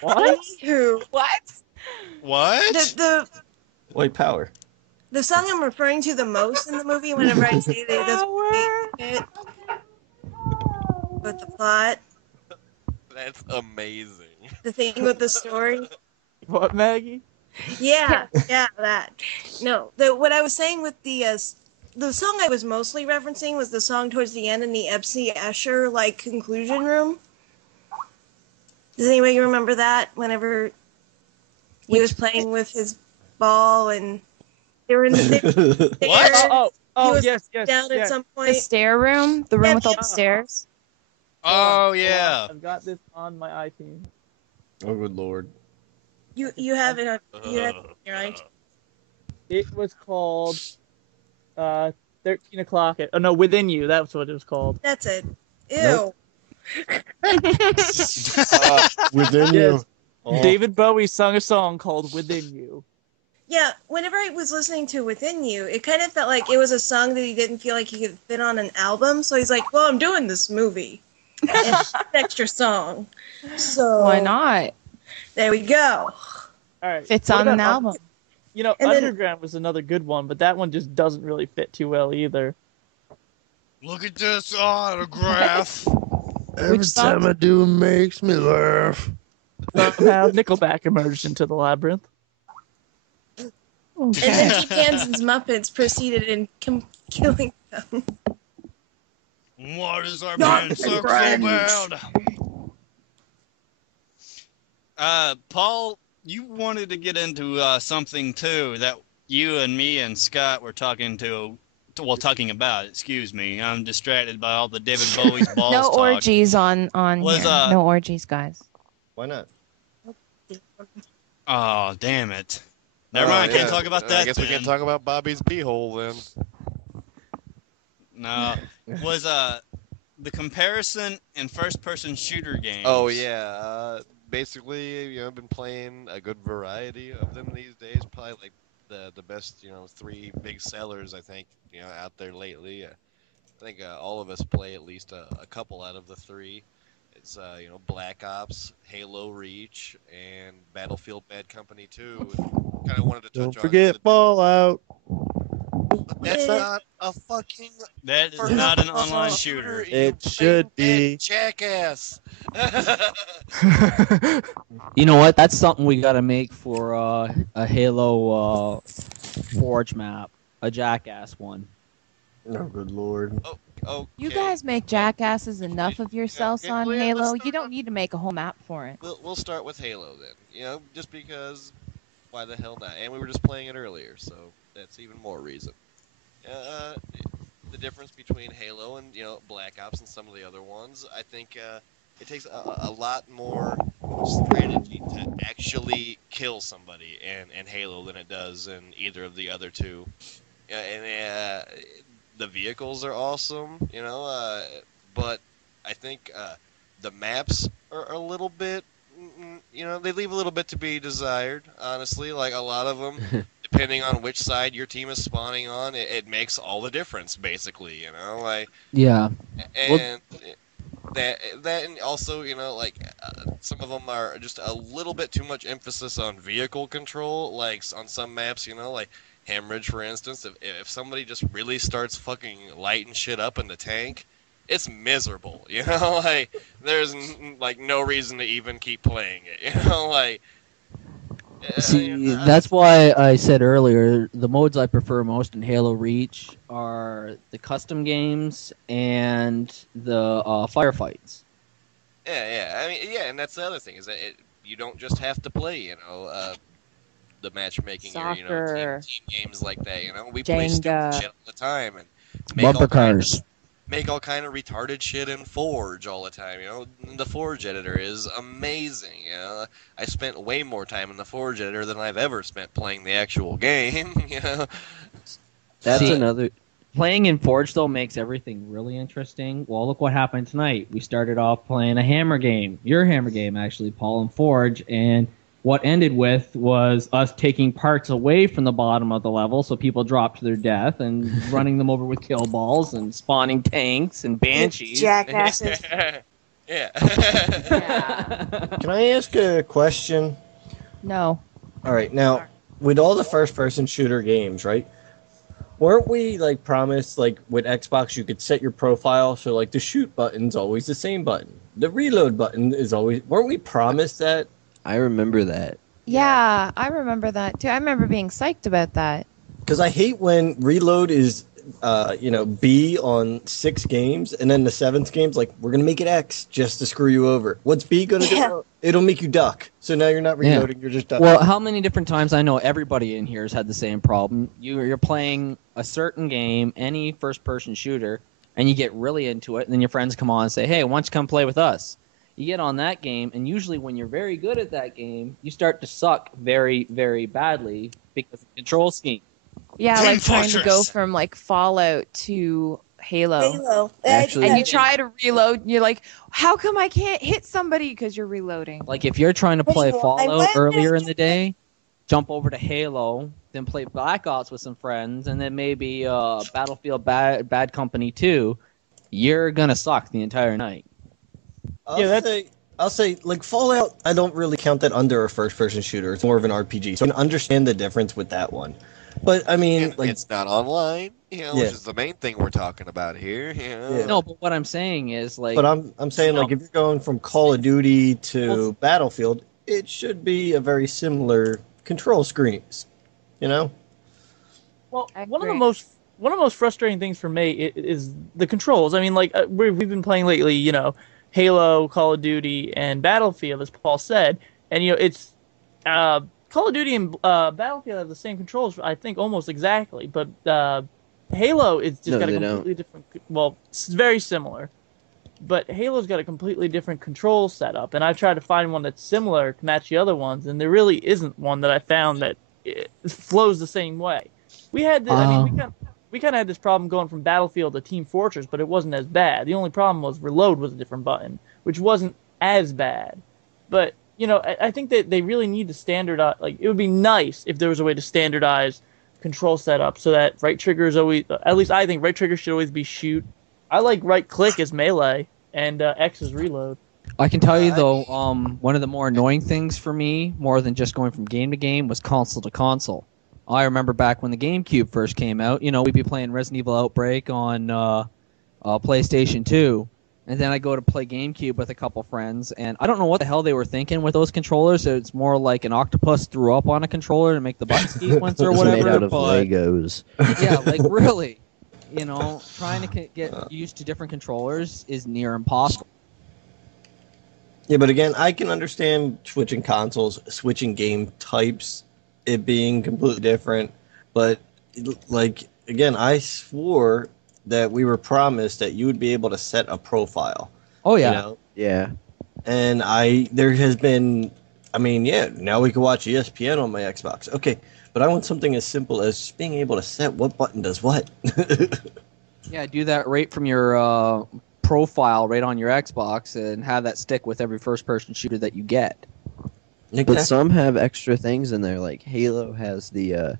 What? Who? What? What? White power. The song I'm referring to the most in the movie, whenever I say that it doesn't fit with the plot, That's amazing. the thing with the story. What, Maggie? Yeah, that. No, what I was saying with the song I was mostly referencing was the song towards the end in the Epsy Escher conclusion room. Does anybody remember that? Whenever he was playing with his ball and they were in the stairs. What? Oh, He was yes. down at some The point. stair room? The room with all the stairs? Oh, yeah. I've got this on my iTunes. Oh, good lord. You have it on your right? It was called 13 o'clock. Within You. That's what it was called. That's it. Ew. Nope. Within you. Oh. David Bowie sung a song called Within You. Yeah, whenever I was listening to Within You, it kind of felt like it was a song that he didn't feel like he could fit on an album. So he's like, well, I'm doing this movie. And it's an extra song. So Why not? There we go. All right. Fits What on an about- album. You know, And then- Underground was another good one, but that one just doesn't really fit too well either. Look at this autograph. Every song? time I do, it makes me laugh. Somehow Nickelback emerged into the labyrinth. And then Deep Hanson's Muppets proceeded in killing them. What is our Not man my so friends. bad? Paul, you wanted to get into something too that you and me and Scott were talking about. Excuse me, I'm distracted by all the David Bowie's balls No talk. orgies on Was, here. No orgies, guys. Why not? Oh, damn it! Never mind. Can't talk about that. I guess we can talk about Bobby's pee hole then. No, was the comparison in first-person shooter games? Oh yeah, basically, I've been playing a good variety of them these days. Probably like the best, 3 big sellers I think, out there lately. I think all of us play at least a couple out of the 3. It's Black Ops, Halo Reach, and Battlefield Bad Company 2. Kind of wanted to touch Don't on forget Fallout. But that's not a fucking. That is not an online shooter. It should be. Jackass. You know what? That's something we gotta make for a Halo Forge map, a Jackass one. Oh, good lord. Oh, You guys make jackasses enough of yourselves okay, on well, yeah, Halo. let's You don't need to make a whole map for it. We'll start with Halo then. Just because. Why the hell not? And we were just playing it earlier, so that's even more reason. The difference between Halo and Black Ops and some of the other ones, I think it takes a lot more strategy to actually kill somebody in Halo than it does in either of the other two. And the vehicles are awesome, but I think the maps are a little bit, they leave a little bit to be desired, honestly. Like a lot of them, depending on which side your team is spawning on, it makes all the difference, basically, Yeah. And that and also, some of them are just a little bit too much emphasis on vehicle control, like on some maps, like Hemorrhage, for instance. If somebody just really starts fucking lighting shit up in the tank, it's miserable, there's no reason to even keep playing it, See, that's why I said earlier the modes I prefer most in Halo Reach are the custom games and the firefights. Yeah, and that's the other thing is that you don't just have to play, the matchmaking Soccer. or team games like that. We play stupid Jenga. shit all the time and make Bumper all kinds cars. make all kind of retarded shit in Forge all the time. The Forge editor is amazing. I spent way more time in the Forge editor than I've ever spent playing the actual game. That's See, another. Playing in Forge, though, makes everything really interesting. Well, look what happened tonight. We started off playing a hammer game. Your hammer game, actually, Paul, and Forge. And what ended with was us taking parts away from the bottom of the level so people dropped to their death and running them over with kill balls and spawning tanks and banshees. Jackasses. Yeah. Can I ask a question? No. All right, now with all the first-person shooter games, right? Weren't we like promised like with Xbox you could set your profile so like the shoot button's always the same button, the reload button is always? Weren't we promised that? I remember that. Yeah, I remember that too. I remember being psyched about that. Because I hate when reload is, B on 6 games, and then the 7th game's like, we're going to make it X just to screw you over. What's B going to do? It'll make you duck. So now you're not reloading, you're just ducking. Well, how many different times I know everybody in here has had the same problem. You're playing a certain game, any first-person shooter, and you get really into it, and then your friends come on and say, hey, why don't you come play with us? You get on that game, and usually when you're very good at that game, you start to suck very, very badly because of the control scheme. Yeah, like trying to go from like Fallout to Halo. Actually, and you try to reload, and you're like, how come I can't hit somebody because you're reloading? Like if you're trying to play Fallout earlier in the day, jump over to Halo, then play Black Ops with some friends, and then maybe Battlefield Bad Company 2, you're gonna suck the entire night. I'll say, like, Fallout, I don't really count that under a first-person shooter. It's more of an RPG, so I can understand the difference with that one. But, I mean, like... It's not online, which is the main thing we're talking about here. No, but what I'm saying is, like... But I'm saying, like, if you're going from Call of Duty to Battlefield, it should be a very similar control screens, Well, one of the most frustrating things for me is the controls. I mean, like, we've been playing lately, Halo, Call of Duty, and Battlefield, as Paul said. And, it's Call of Duty and Battlefield have the same controls, I think, almost exactly. But Halo is just got a completely different... Well, it's very similar. But Halo's got a completely different control setup. And I've tried to find one that's similar to match the other ones, and there really isn't one that I found that flows the same way. We had we kind of had this problem going from Battlefield to Team Fortress, but it wasn't as bad. The only problem was reload was a different button, which wasn't as bad. But, I think that they really need to standardize. Like, it would be nice if there was a way to standardize control setup so that right trigger is always, at least I think right trigger should always be shoot. I like right click as melee and X is reload. I can tell you, though, one of the more annoying things for me, more than just going from game to game, was console to console. I remember back when the GameCube first came out, we'd be playing Resident Evil Outbreak on PlayStation 2, and then I go to play GameCube with a couple friends, and I don't know what the hell they were thinking with those controllers. It's more like an octopus threw up on a controller to make the button sequence or whatever. It's made out of Legos. Yeah, like really. Trying to get used to different controllers is near impossible. Yeah, but again, I can understand switching consoles, switching game types, it being completely different. But, like, again, I swore that we were promised that you would be able to set a profile. Oh, yeah. Yeah. And there has been, now we can watch ESPN on my Xbox. Okay, but I want something as simple as just being able to set what button does what. Yeah, do that right from your profile right on your Xbox and have that stick with every first-person shooter that you get. But some have extra things in there, like Halo has the...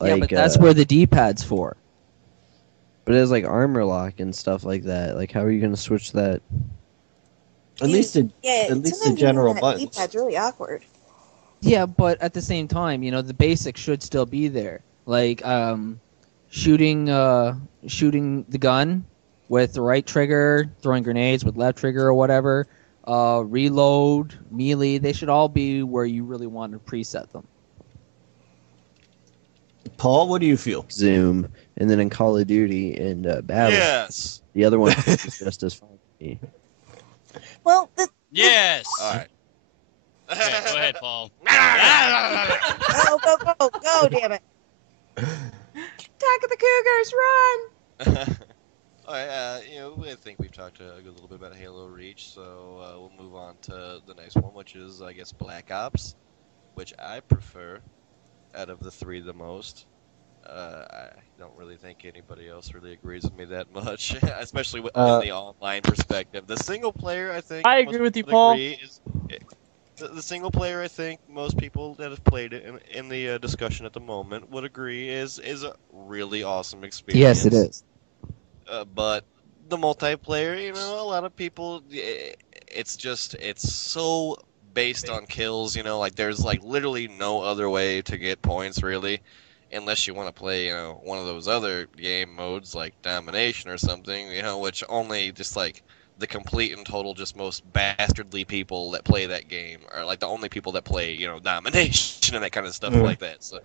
yeah, but that's where the D-pad's for. But it has, like, armor lock and stuff like that. Like, how are you going to switch that? At least the general buttons. D-pad's really awkward. Yeah, but at the same time, the basics should still be there. Like, shooting the gun with the right trigger, throwing grenades with left trigger or whatever, reload, melee, they should all be where you really want to preset them. Paul, what do you feel? Zoom, and then in Call of Duty and Battle, Yes. The other one is just as fun to me. Well, Yes. All right. Okay, go ahead, Paul. Go, damn it. Attack of the Cougars, run! All right, I think we've talked a little bit about Halo Reach, so we'll move on to the next one, which is, I guess, Black Ops, which I prefer out of the three the most. I don't really think anybody else really agrees with me that much, especially in the online perspective. The single player, I think, I most agree with you, people would Paul. agree is the single player. I think most people that have played it in the discussion at the moment would agree is a really awesome experience. Yes, it is. But the multiplayer, a lot of people, it's so based on kills, like there's like literally no other way to get points really, unless you want to play, one of those other game modes like domination or something, which only just like the complete and total just most bastardly people that play that game are like the only people that play, domination and that kind of stuff like that. So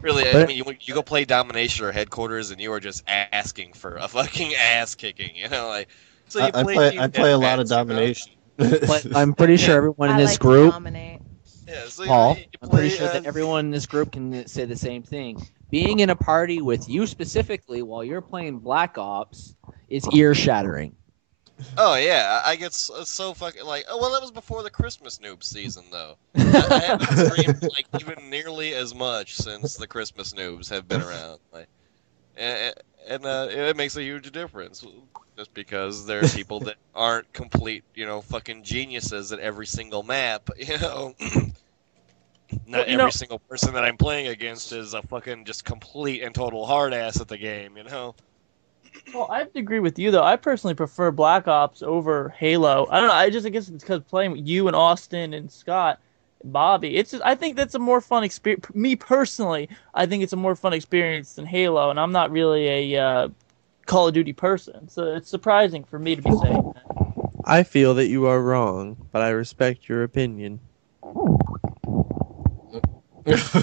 really, I mean, you go play domination or headquarters and you are just asking for a fucking ass kicking, like. So you I play a lot of domination. But I'm pretty sure everyone in I this like group, to dominate. Yeah, so Paul, you I'm pretty play, sure that everyone in this group can say the same thing. Being in a party with you specifically while you're playing Black Ops is ear-shattering. Oh yeah, I get so fucking like. Oh well, that was before the Christmas noob season though. I haven't streamed like even nearly as much since the Christmas noobs have been around. Like, and it makes a huge difference. Just because there are people that aren't complete, fucking geniuses at every single map, Not every single person that I'm playing against is a fucking just complete and total hard ass at the game, Well, I have to agree with you though. I personally prefer Black Ops over Halo. I don't know. I guess it's because playing with you and Austin and Scott, and Bobby. I think that's a more fun experience. Me personally, I think it's a more fun experience than Halo, and I'm not really a Call of Duty person, so it's surprising for me to be saying that. I feel that you are wrong, but I respect your opinion. That's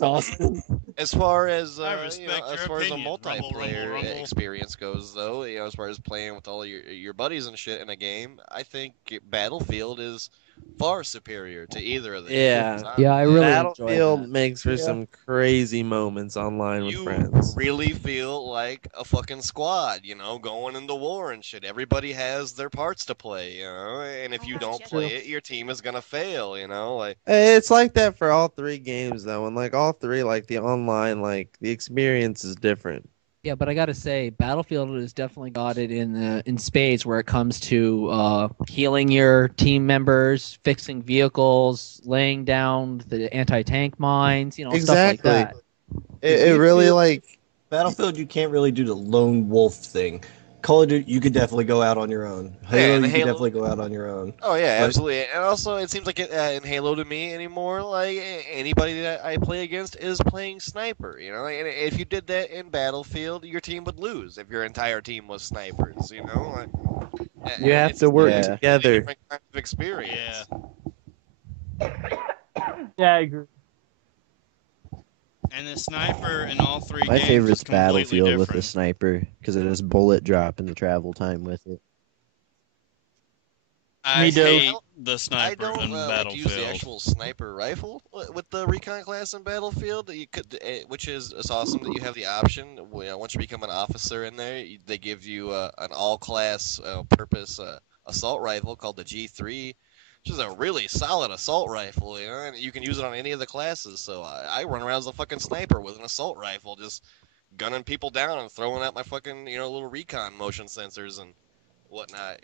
awesome. As far as I respect as your far opinion. as a multiplayer Rumble, rumble. experience goes, though, as far as playing with all your buddies and shit in a game, I think Battlefield is far superior to either of the Yeah, games. Yeah, I really enjoy Battlefield that. makes for some crazy moments online with friends. Really feel like a fucking squad, going into war and shit. Everybody has their parts to play, and if you don't play it, your team is gonna fail, like. It's like that for all three games though, and like all three, like the online, like the experience is different. Yeah, but I gotta say, Battlefield has definitely got it in spades where it comes to healing your team members, fixing vehicles, laying down the anti-tank mines, stuff like that. It really like Battlefield. You can't really do the lone wolf thing. Call of Duty, you could definitely go out on your own. Halo, you could definitely go out on your own. Oh yeah, absolutely. And also, it seems like in Halo to me anymore, like anybody that I play against is playing sniper. And if you did that in Battlefield, your team would lose if your entire team was snipers. Like, You have to work together. Different kind of experience. Yeah, I agree. And the sniper in all three My games favorite's is completely Battlefield with the different. sniper because it has bullet drop and the travel time with it. I too. hate the I sniper don't in like to use the Battlefield. actual sniper rifle with the recon class in Battlefield. You could, which is it's awesome that you have the option. Once you become an officer in there, they give you an all-class purpose assault rifle called the G3, which is a really solid assault rifle. And you can use it on any of the classes. So I run around as a fucking sniper with an assault rifle, just gunning people down and throwing out my fucking little recon motion sensors and whatnot.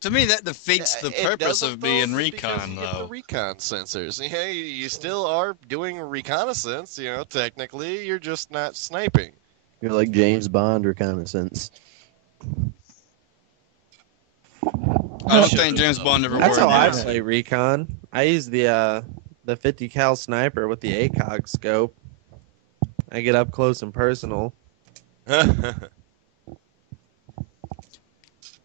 To me, that defeats the It purpose doesn't, of being though, because recon, you get the though. recon sensors. Yeah, you still are doing reconnaissance. Technically, you're just not sniping. You're like James Bond reconnaissance. I don't think James Bond ever That's wore how I that. play recon. I use the 50 cal sniper with the ACOG scope. I get up close and personal.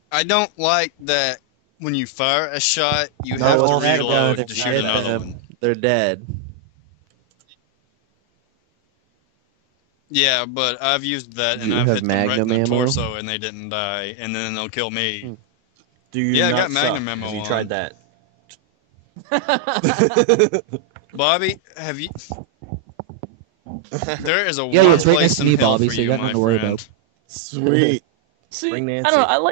I don't like that when you fire a shot, you have to reload to shoot another one. They're dead. Yeah, but I've used that, and You I've have hit them right in Magnum the ammo? torso, and they didn't die, and then they'll kill me. Do you Yeah, I not got Magnum suck? ammo Have you on. tried that? Bobby, have you? There is a Yeah, it's right workplace next to in me, hell Bobby, for so you you, got my nothing to worry friend. about. Sweet. See, Bring I Nancy. don't know.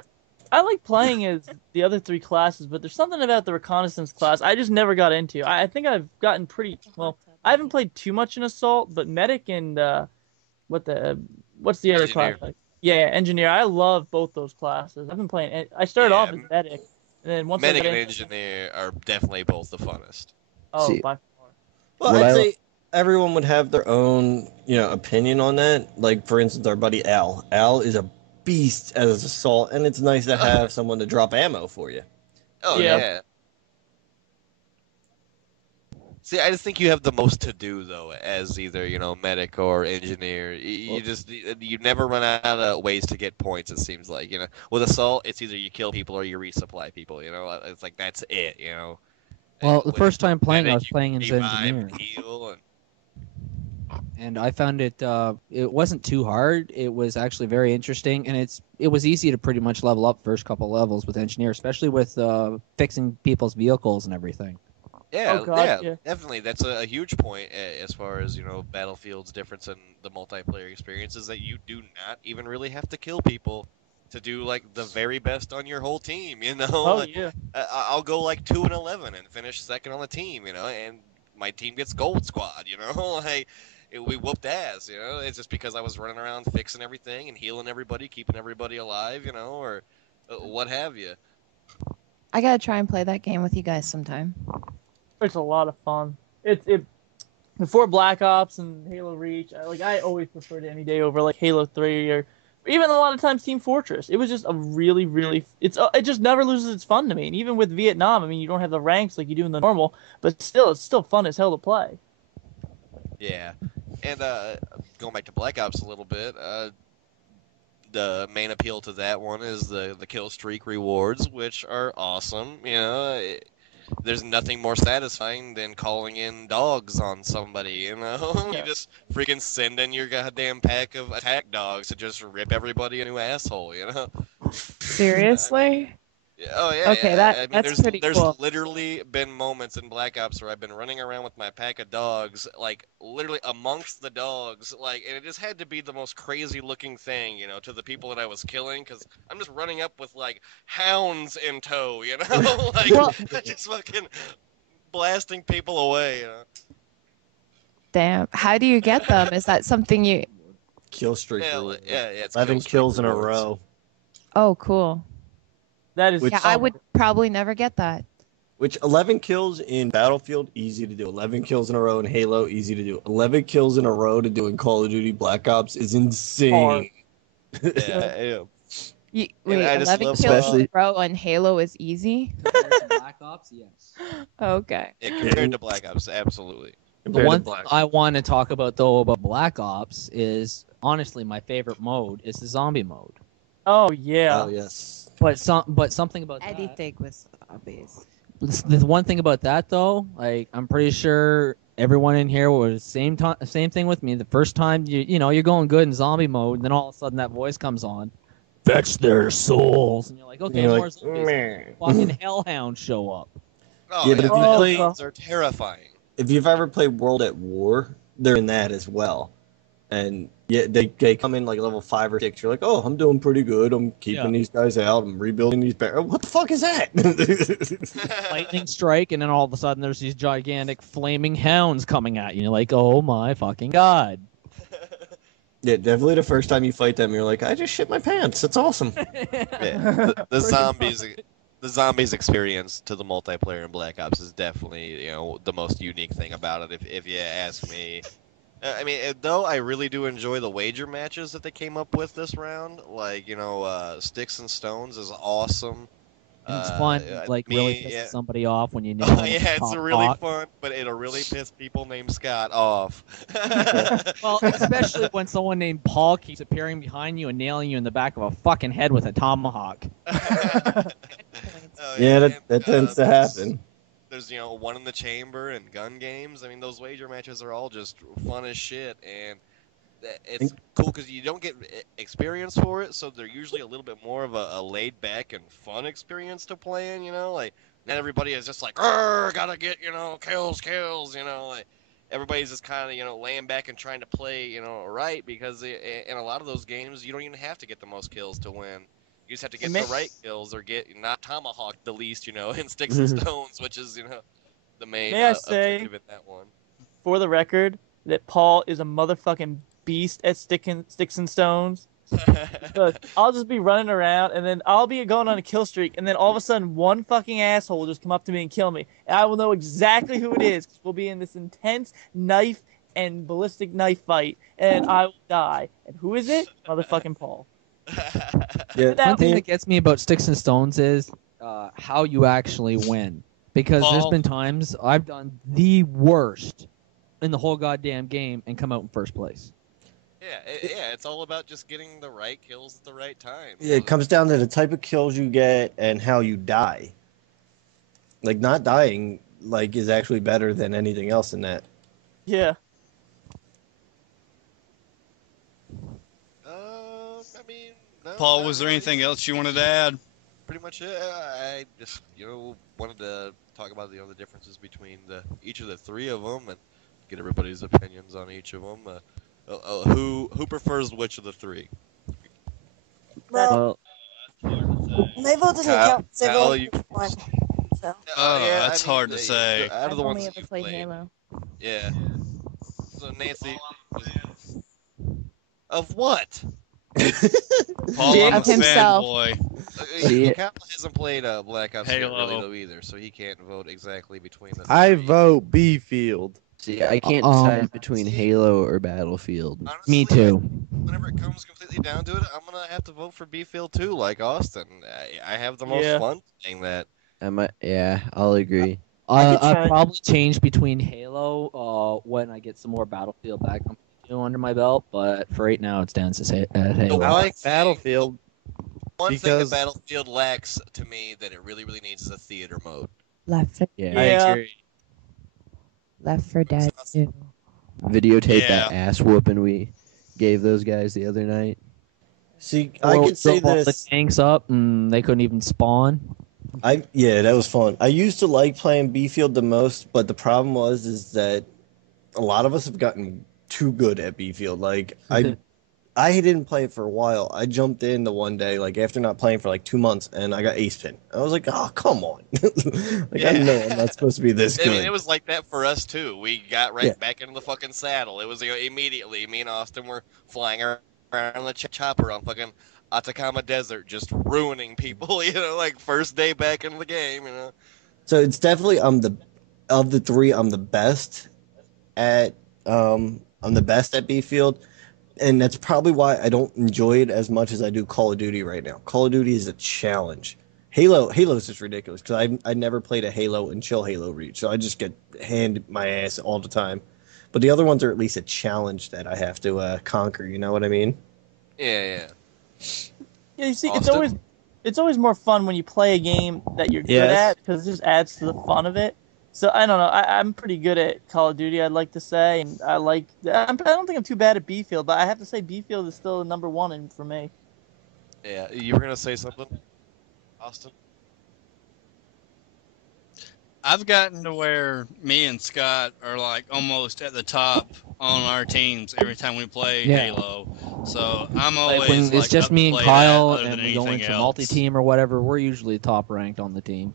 I like playing as the other three classes, but there's something about the reconnaissance class I just never got into. I think I've gotten pretty well. I haven't played too much in assault, but medic and what's the other class? Engineer. Yeah, engineer. I love both those classes. I've been playing. I started Yeah, off as medic, and then once I medic got and into engineer are definitely both the funnest. oh, See, by far. Well, What I'd I- say everyone would have their own, opinion on that. Like, for instance, our buddy Al. Al is a beast as assault, and it's nice to have someone to drop ammo for you. Oh Yeah. yeah. See, I just think you have the most to do though, as either medic or engineer. You never run out of ways to get points. It seems like with assault, it's either you kill people or you resupply people. It's like that's it. Well, And the with first time playing, I medic, was playing as you revive engineer, and heal and and I found it wasn't too hard. It was actually very interesting, and it was easy to pretty much level up first couple levels with engineer, especially with fixing people's vehicles and everything. Yeah, Oh, God, yeah. definitely. That's a huge point as far as Battlefield's difference in the multiplayer experience is that you do not even really have to kill people to do like the very best on your whole team. Oh Like, yeah. I'll go like 2-11 and finish second on the team. And my team gets gold squad. Like we whooped ass. It's just because I was running around fixing everything and healing everybody, keeping everybody alive. Or what have you. I gotta try and play that game with you guys sometime. It's a lot of fun. It before Black Ops and Halo Reach. I always preferred it any day over like Halo 3 or even a lot of times Team Fortress. It was just a really it just never loses its fun to me. And even with Vietnam, I mean you don't have the ranks like you do in the normal, but still it's still fun as hell to play. Yeah, and going back to Black Ops a little bit, the main appeal to that one is the kill streak rewards, which are awesome. There's nothing more satisfying than calling in dogs on somebody. You Yeah. just freaking send in your goddamn pack of attack dogs to just rip everybody a new asshole. Seriously? Oh yeah. Okay, yeah. that- I mean, that's pretty there's cool. literally been moments in Black Ops where I've been running around with my pack of dogs, like literally amongst the dogs, and it just had to be the most crazy looking thing, to the people that I was killing, because I'm just running up with like hounds in tow, like Well- just fucking blasting people away. Damn. How do you get them? Is that something you? Kill streak. Yeah, reward. yeah, it's 11 kill streak kills in a rewards. row. Oh, cool. That is Yeah, I would probably never get that. Which 11 kills in Battlefield, easy to do. 11 kills in a row in Halo, easy to do. 11 kills in a row to do in Call of Duty Black Ops is insane. Yeah. Wait, I just 11 love kills in Especially- a row on Halo is easy? Black Ops, yes. Okay. Yeah, compared to Black Ops, absolutely. The Compared to one thing Black I want to talk about though about Black Ops is honestly my favorite mode is the zombie mode. Oh yeah. Oh, yes. But something about that. Anything with zombies. The one thing about that though, like I'm pretty sure everyone in here was same thing with me. The first time you're going good in zombie mode, and then all of a sudden that voice comes on, fetch their souls, and you're like, okay, You're more like, zombies. "Meh." Fucking hellhounds show up. Oh, Yeah, but if you the play- hounds are terrifying. If you've ever played World at War, they're in that as well. And yeah, they come in like level 5 or 6. You're like, oh, I'm doing pretty good. I'm keeping these guys out. I'm rebuilding these barrels. What the fuck is that? Lightning strike, and then all of a sudden there's these gigantic flaming hounds coming at you. You're like, oh my fucking god. Yeah, definitely the first time you fight them, you're like, I just shit my pants. That's awesome. Yeah, the zombies experience to the multiplayer in Black Ops is definitely the most unique thing about it. If you ask me, I mean, though I really do enjoy the wager matches that they came up with this round. Like Sticks and Stones is awesome. And it's fun, like really piss somebody off when you know. Oh yeah, it's really fun, but it'll really piss people named Scott off. Well, especially when someone named Paul keeps appearing behind you and nailing you in the back of a fucking head with a tomahawk. Yeah, that tends to happen. There's one in the chamber and gun games. I mean, those wager matches are all just fun as shit, and it's cool because you don't get experience for it, so they're usually a little bit more of a laid back and fun experience to play in. Like not everybody is just like, gotta get kills. everybody's just kind of laying back and trying to play right, because in a lot of those games you don't even have to get the most kills to win. You just have to get the right kills or get not tomahawked the least, in sticks and stones, which is the main May I say, objective in that one. for the record, that Paul is a motherfucking beast at sticks and stones. Because I'll just be running around, and then I'll be going on a kill streak, and then all of a sudden one fucking asshole will just come up to me and kill me. And I will know exactly who it is, because we'll be in this intense knife and ballistic knife fight, and I will die. And who is it? Motherfucking Paul. One thing that gets me about sticks and stones is how you actually win. Because there's been times I've done the worst in the whole goddamn game and come out in first place. Yeah, it's all about just getting the right kills at the right time. Yeah, it comes down to the type of kills you get and how you die. Like, not dying is actually better than anything else in that. Yeah. Paul, was there anything else you wanted to add? Pretty much it. I just wanted to talk about the differences between each of the three of them and get everybody's opinions on each of them. Who prefers which of the three? Well, my vote doesn't count. So I've only played one. So. That's hard to say. Out of the ones only that ever you played Halo. Yeah. So Nancy, of what? Paul, I'm a himself. fanboy. Cal hasn't played Black Ops Halo. really though either, so he can't vote exactly between the. I vote B Field. See, I can't decide between Halo or Battlefield. Honestly, Me too. Whenever it comes completely down to it, I'm gonna have to vote for B-Field too, like Austin. I have the most fun playing that. Yeah, I'll agree. I'll probably change between Halo when I get some more Battlefield back under my belt, but for right now, it's down to Halo. I like Battlefield. One thing that Battlefield lacks to me that it really, really needs is a theater mode. Left 4 Yeah. I agree. Left 4 Dead 2. Videotape that ass whooping we gave those guys the other night. See, I could say All the this. tanks up, and they couldn't even spawn. Yeah, that was fun. I used to like playing B-Field the most, but the problem is that a lot of us have gotten too good at B-Field. Like, I didn't play it for a while. I jumped in the one day, after not playing for 2 months, and I got ace pin. I was like, oh, come on. I know I'm not supposed to be this good. I mean, it was like that for us too. We got back into the fucking saddle. It was immediately, me and Austin were flying around the chopper on fucking Atacama Desert, just ruining people, first day back into the game, So it's definitely, of the three, I'm the best at B-Field. And that's probably why I don't enjoy it as much as I do Call of Duty right now. Call of Duty is a challenge. Halo is just ridiculous because I never played a Halo until Halo Reach, so I just get handed my ass all the time. But the other ones are at least a challenge that I have to conquer. You know what I mean? Yeah. Yeah, you see, Austin? it's always more fun when you play a game that you're good at, because it just adds to the fun of it. So I don't know. I'm pretty good at Call of Duty, I'd like to say, and I don't think I'm too bad at B-Field, but I have to say B-Field is still the number one for me. Yeah, you were gonna say something, Austin? I've gotten to where me and Scott are almost at the top on our teams every time we play Halo. So I'm always when it's just up me to and play Kyle, that other and than we go anything into else. multi-team or whatever, we're usually top ranked on the team.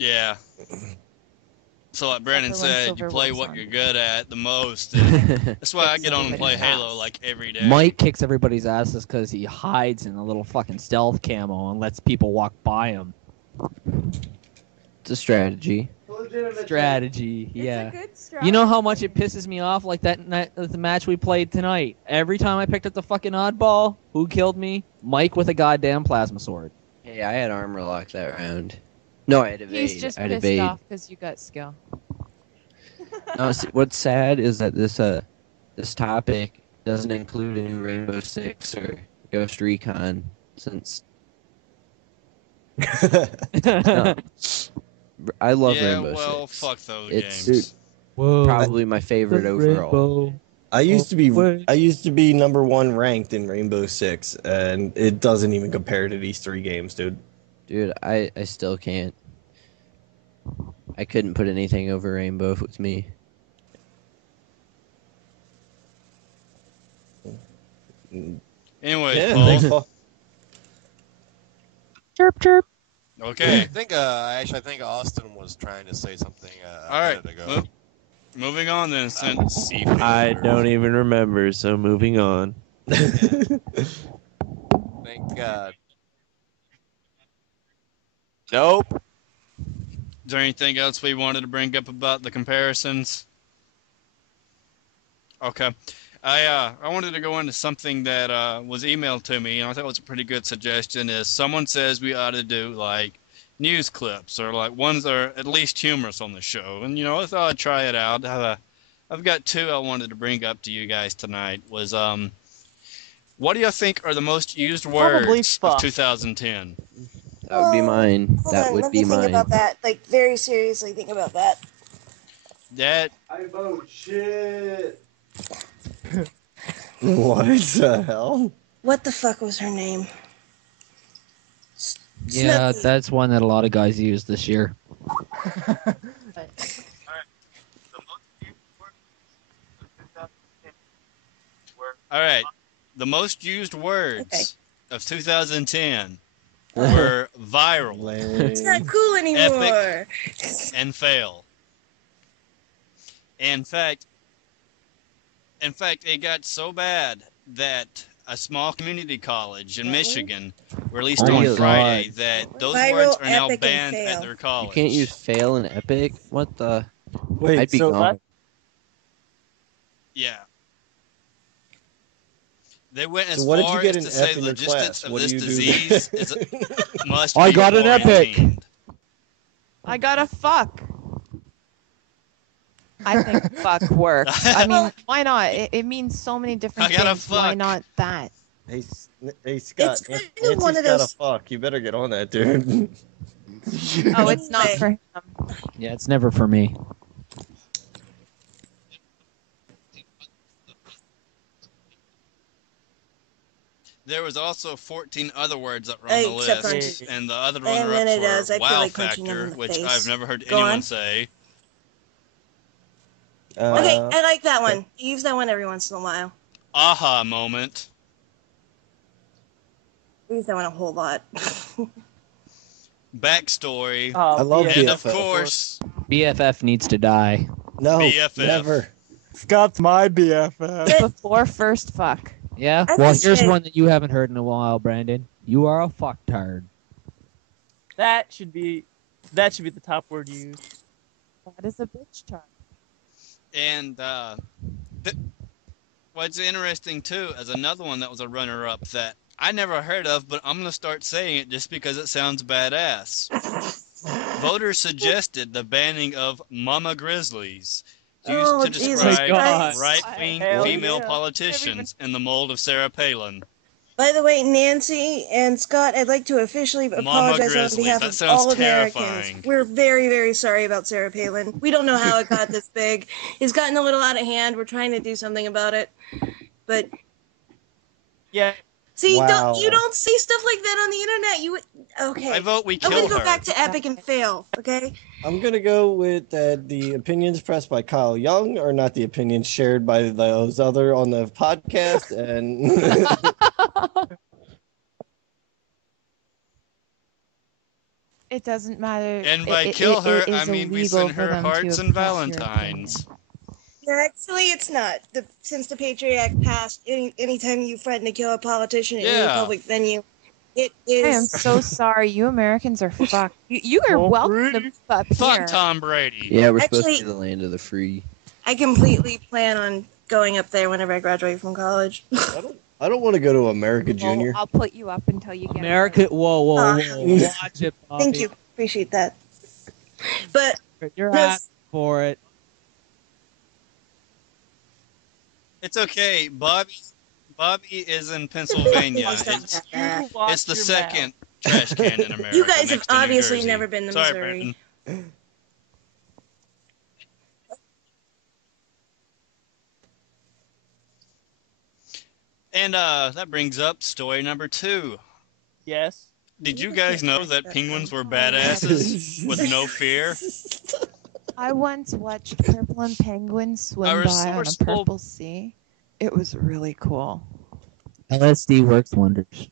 Yeah. So like Brandon Except for when said, you Silver play Wolf's what on. you're good at the most. That's why I get on and play Halo every day. Mike kicks everybody's asses because he hides in a little fucking stealth camo and lets people walk by him. It's a strategy. Strategy, yeah. It's a good strategy. You know how much it pisses me off, that night, the match we played tonight. Every time I picked up the fucking oddball, who killed me? Mike with a goddamn plasma sword. Hey, I had armor lock that round. No, I had evade. He's just I had pissed evade. off because you got skill. No, see, what's sad is that this topic doesn't include a new Rainbow Six or Ghost Recon since. No. I love Rainbow Six. Fuck those It's games. probably my favorite overall. I used to be number one ranked in Rainbow Six, and it doesn't even compare to these three games, dude. Dude, I still can't. I couldn't put anything over rainbow if it was me. Anyways, Yeah, Paul. thanks, Paul. Chirp chirp. Okay. I think Austin was trying to say something All right. minute ago. Moving on then, since Seafield. I don't even remember, so moving on. Thank God. Nope. Is there anything else we wanted to bring up about the comparisons? Okay. I wanted to go into something that was emailed to me, and I thought was a pretty good suggestion. Is someone says we ought to do like news clips or like ones that are at least humorous on the show, and I thought I'd try it out. I've got two I wanted to bring up to you guys tonight. Was what do you think are the most used Probably words fuck. of 200010? That would be mine. Hold That on, would let be me think mine. about that. Like, very seriously think about that. That I vote shit. What the hell? What the fuck was her name? Yeah, Snooki. that's one that a lot of guys use this year. all right. The most used words Okay. of 2010 were viral It's not cool anymore. and fail. In fact, it got so bad that a small community college in Michigan released Oh on my Friday God. that those Viral, words are now epic, and banned fail. at their college. You can't use fail and epic? What the? Wait, I'd be so gone. Yeah. They went as So what did you far get as in to say F in the your logistics class? of What do this you do disease there? must I be got an epic. quarantined. I got a fuck. I think fuck works. I mean, why not? It means so many different I got a things. Why fuck. not that? Hey, Scott, It's kind of Nancy's one of got a those- fuck. You better get on that, dude. Oh, it's not Anyway. for him. Yeah, it's never for me. There was also 14 other words that were on the Except for- list, and the other And runner-ups then it were does. I feel Wow like punching them in Factor, the which face. I've never heard Go anyone on. say. Okay, I like that one. I use that one every once in a while. Aha moment. I use that one a whole lot. Backstory. I love yeah. And of BFF. course, BFF needs to die. No, BFF. never. Scott's my BFF. Before first fuck. Yeah? I Well, just here's say- one that you haven't heard in a while, Brandon. You are a fucktard. That should be the top word used. That is a bitch term. and what's interesting too is another one that was a runner-up that I never heard of, but I'm gonna start saying it just because it sounds badass. Voters suggested the banning of mama grizzlies, used Oh, to Jesus describe Christ. right-wing Hell female yeah. politicians in the mold of Sarah Palin. By the way, Nancy and Scott, I'd like to officially apologize on Grizzlies, behalf that of sounds all terrifying. Americans. We're very, very sorry about Sarah Palin. We don't know how it got this big. It's gotten a little out of hand. We're trying to do something about it. But Yeah. see, Wow. you don't see stuff like that on the internet. Okay. I vote we I'm kill gonna go her. back to epic and fail. Okay. I'm gonna go with the opinions pressed by Kyle Young are not the opinions shared by those other on the podcast, and It doesn't matter. And by It- kill it- her, it I is mean we illegal send for her them to hearts and oppress your valentines. Yeah, actually, it's not. Since the Patriot Act passed, anytime you threaten to kill a politician in a Yeah. public venue, it I am is. so sorry. You Americans are fucked. You are Tom welcome to Brady. move up Fuck here. Tom Brady. Yeah, we're supposed Actually- to be the land of the free. I completely plan on going up there whenever I graduate from college. I don't want to go to America Junior. I'll put you up until you get America, whoa, whoa, Ah. whoa. Watch it, Bobby. Thank you, appreciate that. But You're Yes. asking for it. It's okay. Bobby is in Pennsylvania. It's You watch It's the your second trash can in America. you guys have next to New obviously Jersey. never been to Sorry, Missouri. Brendan. And that brings up story number 2. Yes. Did you guys know that penguins were badasses with no fear? I once watched Purple and Penguin swim by on a purple sea. It was really cool. LSD works wonders.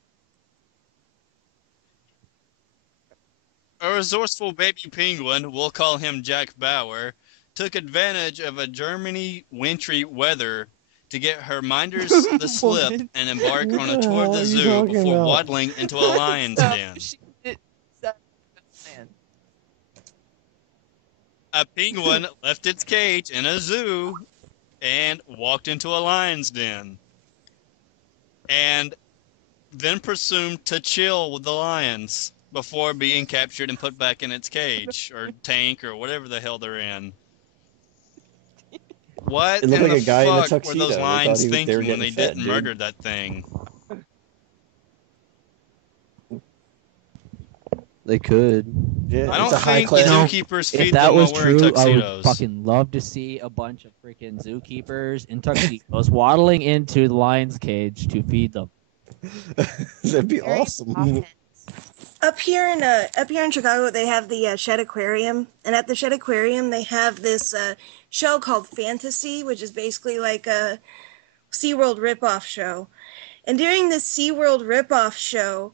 A resourceful baby penguin, we'll call him Jack Bauer, took advantage of a Germany wintry weather to get her minders the slip and embark on a tour of the zoo before waddling into a lion's den. A penguin left its cage in a zoo and walked into a lion's den. And then presumed to chill with the lions before being captured and put back in its cage or tank or whatever the hell they're in. What It looked in like the a guy in a fuck were tuxedo. those They lions thought they were thinking when getting they fed, didn't dude. murder that thing? They could. Yeah, I don't it's a high think class. zookeepers If feed that them was while wearing true, I would tuxedos. fucking love to see a bunch of freaking zookeepers in tuxedos waddling into the lion's cage to feed them. That'd be awesome. Up here in Chicago, they have the Shed Aquarium, and at the Shed Aquarium, they have this show called Fantasy, which is basically like a SeaWorld ripoff show. And during this SeaWorld ripoff show,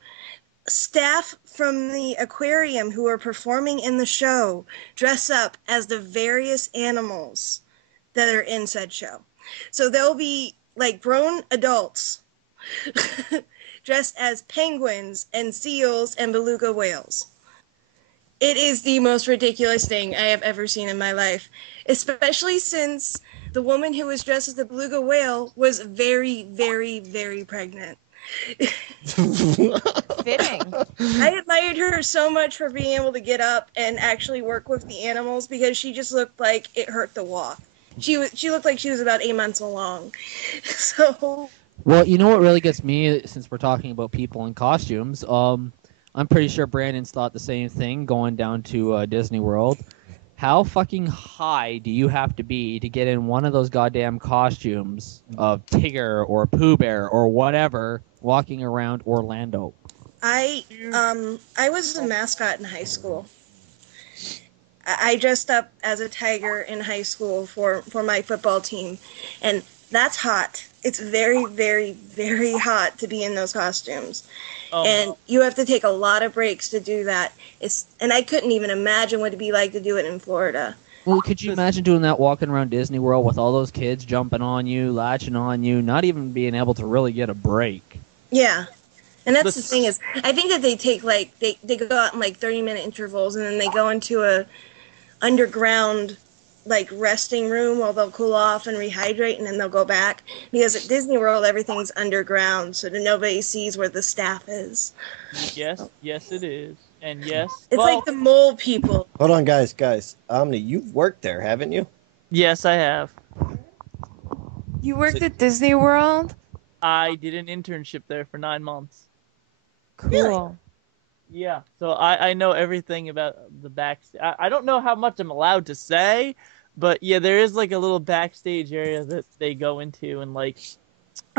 staff from the aquarium who are performing in the show dress up as the various animals that are in said show. So they'll be like grown adults dressed as penguins and seals and beluga whales. It is the most ridiculous thing I have ever seen in my life, especially since the woman who was dressed as the beluga whale was very, very, very pregnant. Fitting. I admired her so much for being able to get up and actually work with the animals because she just looked like it hurt to walk. She looked like she was about 8 months along. So. Well, you know what really gets me, since we're talking about people in costumes, I'm pretty sure Brandon's thought the same thing going down to Disney World. How fucking high do you have to be to get in one of those goddamn costumes of Tigger or Pooh Bear or whatever walking around Orlando? I was a mascot in high school. I dressed up as a tiger in high school for my football team, and that's hot. It's very, very, very hot to be in those costumes. Oh. And you have to take a lot of breaks to do that. And I couldn't even imagine what it'd be like to do it in Florida. Well, could you imagine doing that walking around Disney World with all those kids jumping on you, latching on you, not even being able to really get a break? Yeah. And that's the thing is, I think that they take they go out in 30-minute intervals, and then they go into a underground resting room while they'll cool off and rehydrate, and then they'll go back, because at Disney World everything's underground so that nobody sees where the staff is. Yes, it is. And yes, it's like the mole people. Hold on, guys. Omni, you've worked there, haven't you? Yes, I have. You worked at Disney World? I did an internship there for 9 months. Cool. Yeah, so I know everything about the backstage. I don't know how much I'm allowed to say, but yeah, there is a little backstage area that they go into, and I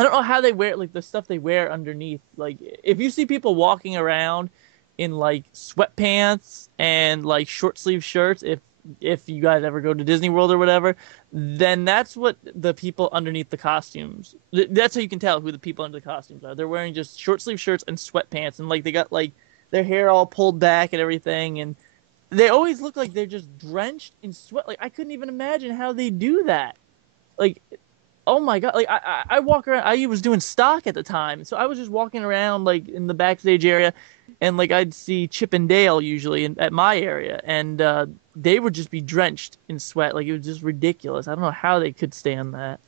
don't know how they wear the stuff they wear underneath. If you see people walking around in sweatpants and short sleeve shirts, if you guys ever go to Disney World or whatever, then that's what the people underneath the costumes. That's how you can tell who the people under the costumes are. They're wearing just short sleeve shirts and sweatpants, and they got their hair all pulled back and everything, and they always look like they're just drenched in sweat. I couldn't even imagine how they do that. Oh my god! I walk around. I was doing stock at the time, so I was just walking around in the backstage area, and I'd see Chip and Dale usually at my area, and they would just be drenched in sweat. It was just ridiculous. I don't know how they could stand that.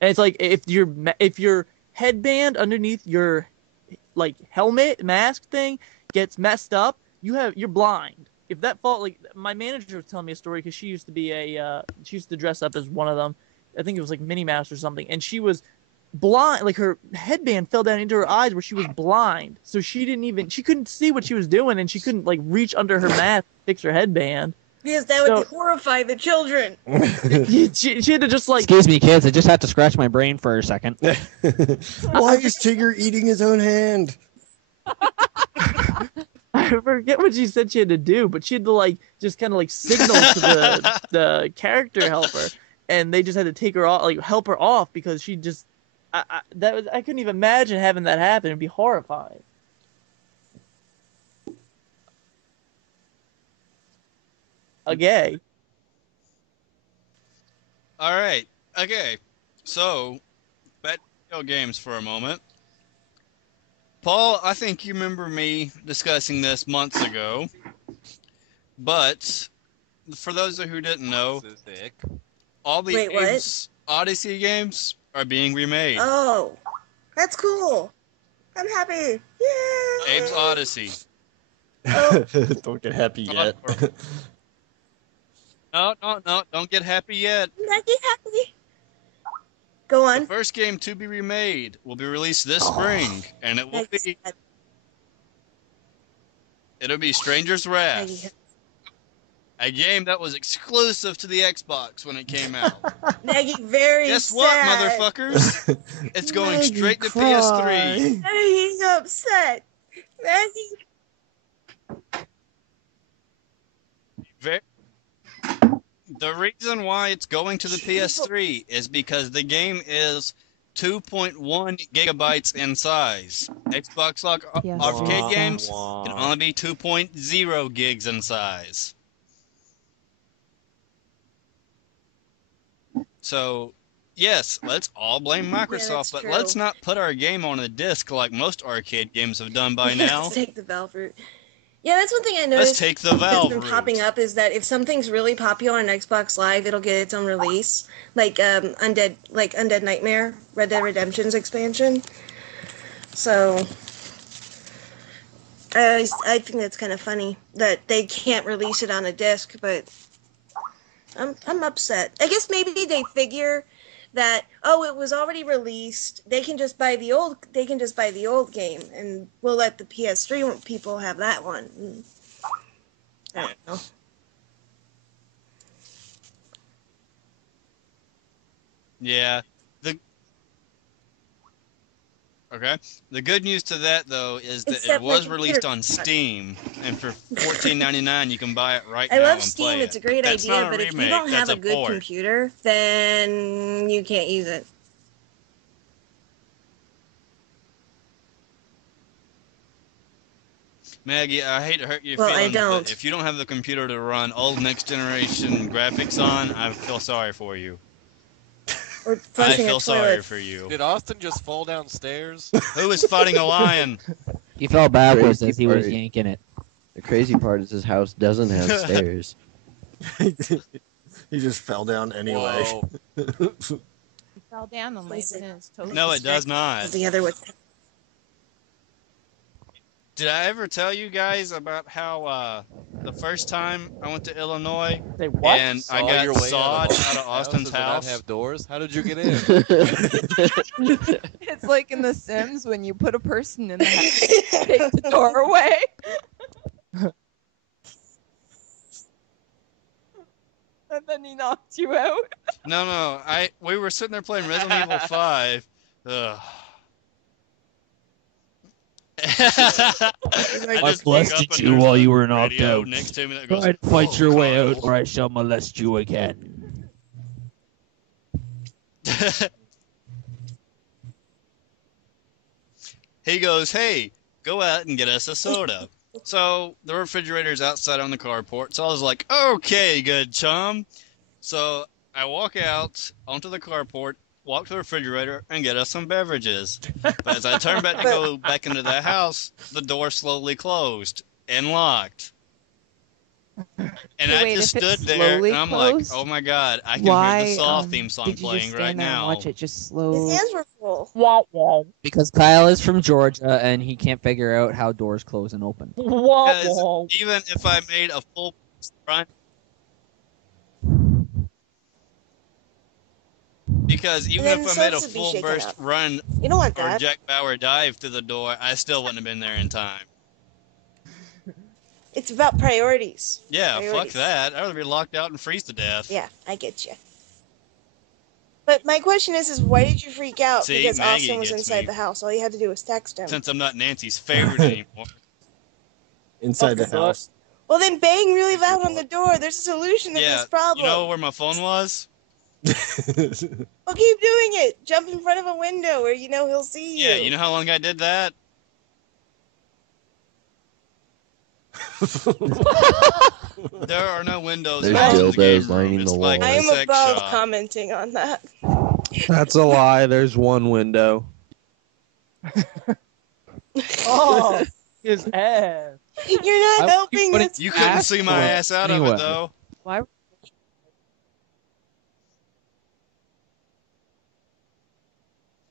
And it's if your headband underneath your helmet mask thing gets messed up, you're blind. If that fall, my manager was telling me a story because she used to dress up as one of them. I think it was Minnie Mouse or something, and she was blind. Her headband fell down into her eyes where she was blind, so she couldn't see what she was doing, and she couldn't reach under her mask to fix her headband. Because that would horrify the children. she had to just Excuse me, kids. I just had to scratch my brain for a second. Why is Tigger eating his own hand? I I forget what she said she had to do, but she had to like just kind of like signal to the character helper, and they just had to take her off, like help her off because she just I couldn't even imagine having that happen. It'd be horrifying. A gay. All right. Okay. So, back to video games for a moment. Paul, I think you remember me discussing this months ago, but for those who didn't know, all the Wait, what? Abe's Odyssey games are being remade. Oh, that's cool. I'm happy. Yay! Abe's Odyssey. Don't get happy yet. No, don't get happy yet. Not get happy. Go on. The first game to be remade will be released this spring, and it'll be Stranger's Wrath, a game that was exclusive to the Xbox when it came out. Maggie, very Guess sad. what, motherfuckers? It's going Maggie straight to cried. PS3. Maggie's upset. Maggie. The reason why it's going to the PS3 is because the game is 2.1 gigabytes in size. Xbox arcade games can only be 2.0 gigs in size. So, yes, let's all blame Microsoft, but let's not put our game on a disc like most arcade games have done by now. Let's take the Valve route. Yeah, that's one thing I noticed. Let's take the Valve that's been route. popping up is that if something's really popular on Xbox Live, it'll get its own release, like Undead Nightmare, Red Dead Redemption's expansion. So I think that's kind of funny that they can't release it on a disc, but I'm upset. I guess maybe they figure that it was already released. They can just buy the old game, and we'll let the PS3 people have that one. I don't know. Yeah. The good news to that though is that it was released on Steam, and for $14.99 you can buy it right now. I love and Steam. play It's it. a great That's idea, not but if you remake, don't have that's a good port. computer, then you can't use it. Maggie, I hate to hurt your Well, I feelings, don't. but if you don't have the computer to run old next generation graphics on, I feel sorry for you. Or I flushing feel a sorry toilet. for you. Did Austin just fall downstairs? Who is fighting a lion? He fell backwards Crazy as he was part. yanking it. The crazy part is his house doesn't have stairs. He just fell down anyway. He fell down and landed in his toes. No, it does not. The other with Did I ever tell you guys about how the first time I went to Illinois and I got sawed out of Austin's house? Have doors? How did you get in? It's like in The Sims when you put a person in the house, take the door away. And then he knocked you out. No. We were sitting there playing Resident Evil 5. Ugh. I molested you while you were knocked out. Next to me that goes, Try to fight your way out, or I shall molest you again. He goes, hey, go out and get us a soda. So the refrigerator's outside on the carport. So I was like, okay, good chum. So I walk out onto the carport, walk to the refrigerator, and get us some beverages. But as I turn back to go back into the house, the door slowly closed and locked. And So I wait, just if it stood there, and I'm like, closed, oh my god, I can why, hear the Saw theme song did you playing just right stand there and now. watch it just his slow? hands were full. Because Kyle is from Georgia and he can't figure out how doors close and open. Because even if I made a full run, because even And if then I made a subs would be full shaken burst up. run You don't want or that. Jack Bauer dive through the door, I still wouldn't have been there in time. It's about priorities. Yeah, Priorities. fuck that. I would be locked out and freeze to death. Yeah, I get you. But my question is why did you freak out? See, Because Maggie Austin was gets inside me. the house. All you had to do was text him. Since I'm not Nancy's favorite anymore. inside the Okay, house. Well, then bang really loud on the door. There's a solution to Yeah, this problem. you know where my phone was? Well, keep doing it. Jump in front of a window where you know he'll see you. Yeah, you know how long I did that? There are no windows There's in the game dildos room. lining It's the like wall. I a am sex above shop. commenting on that. That's a lie. There's one window. Oh, his ass. You're not helping us. You couldn't ask see my for it ass out of anyway. it, though. Why?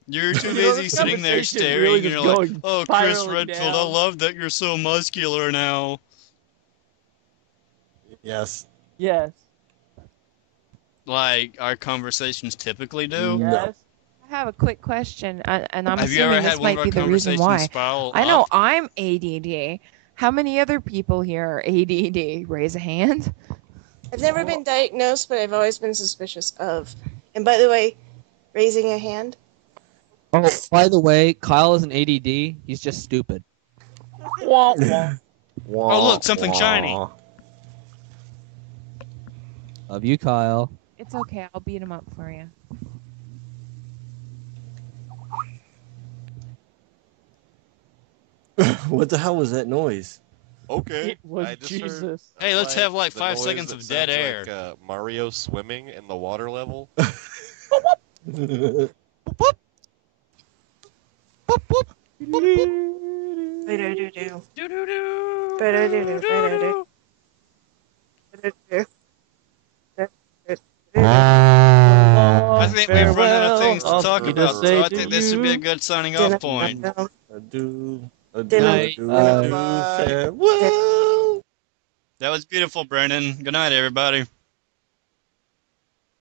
You're too You know, busy this sitting there conversation's staring, really and just you're like, going oh, Chris spiraling Redfield, I down. love that you're so muscular now. Yes. Yes. Like our conversations typically do. Yes. I have a quick question, and I'm Have you ever assuming had this one of might our be the reason conversations why. spiral I know up? I'm ADD. How many other people here are ADD? Raise a hand. I've never been diagnosed, but I've always been suspicious of. And by the way, raising a hand. Oh, by the way, Kyle isn't ADD. He's just stupid. Wah, wah. Oh, look, something shiny. Love you, Kyle. It's okay. I'll beat him up for you. What the hell was that noise? Okay. It was I just Jesus. Heard, Hey, let's have like the 5 noise seconds that of dead sounds air. Like Mario swimming in the water level. I think we've run out of things to Farewell, talk I'll about, just so say I to think this would be a you. good signing off point. Adieu. Night. Farewell. That was beautiful, Brennan. Good night, everybody.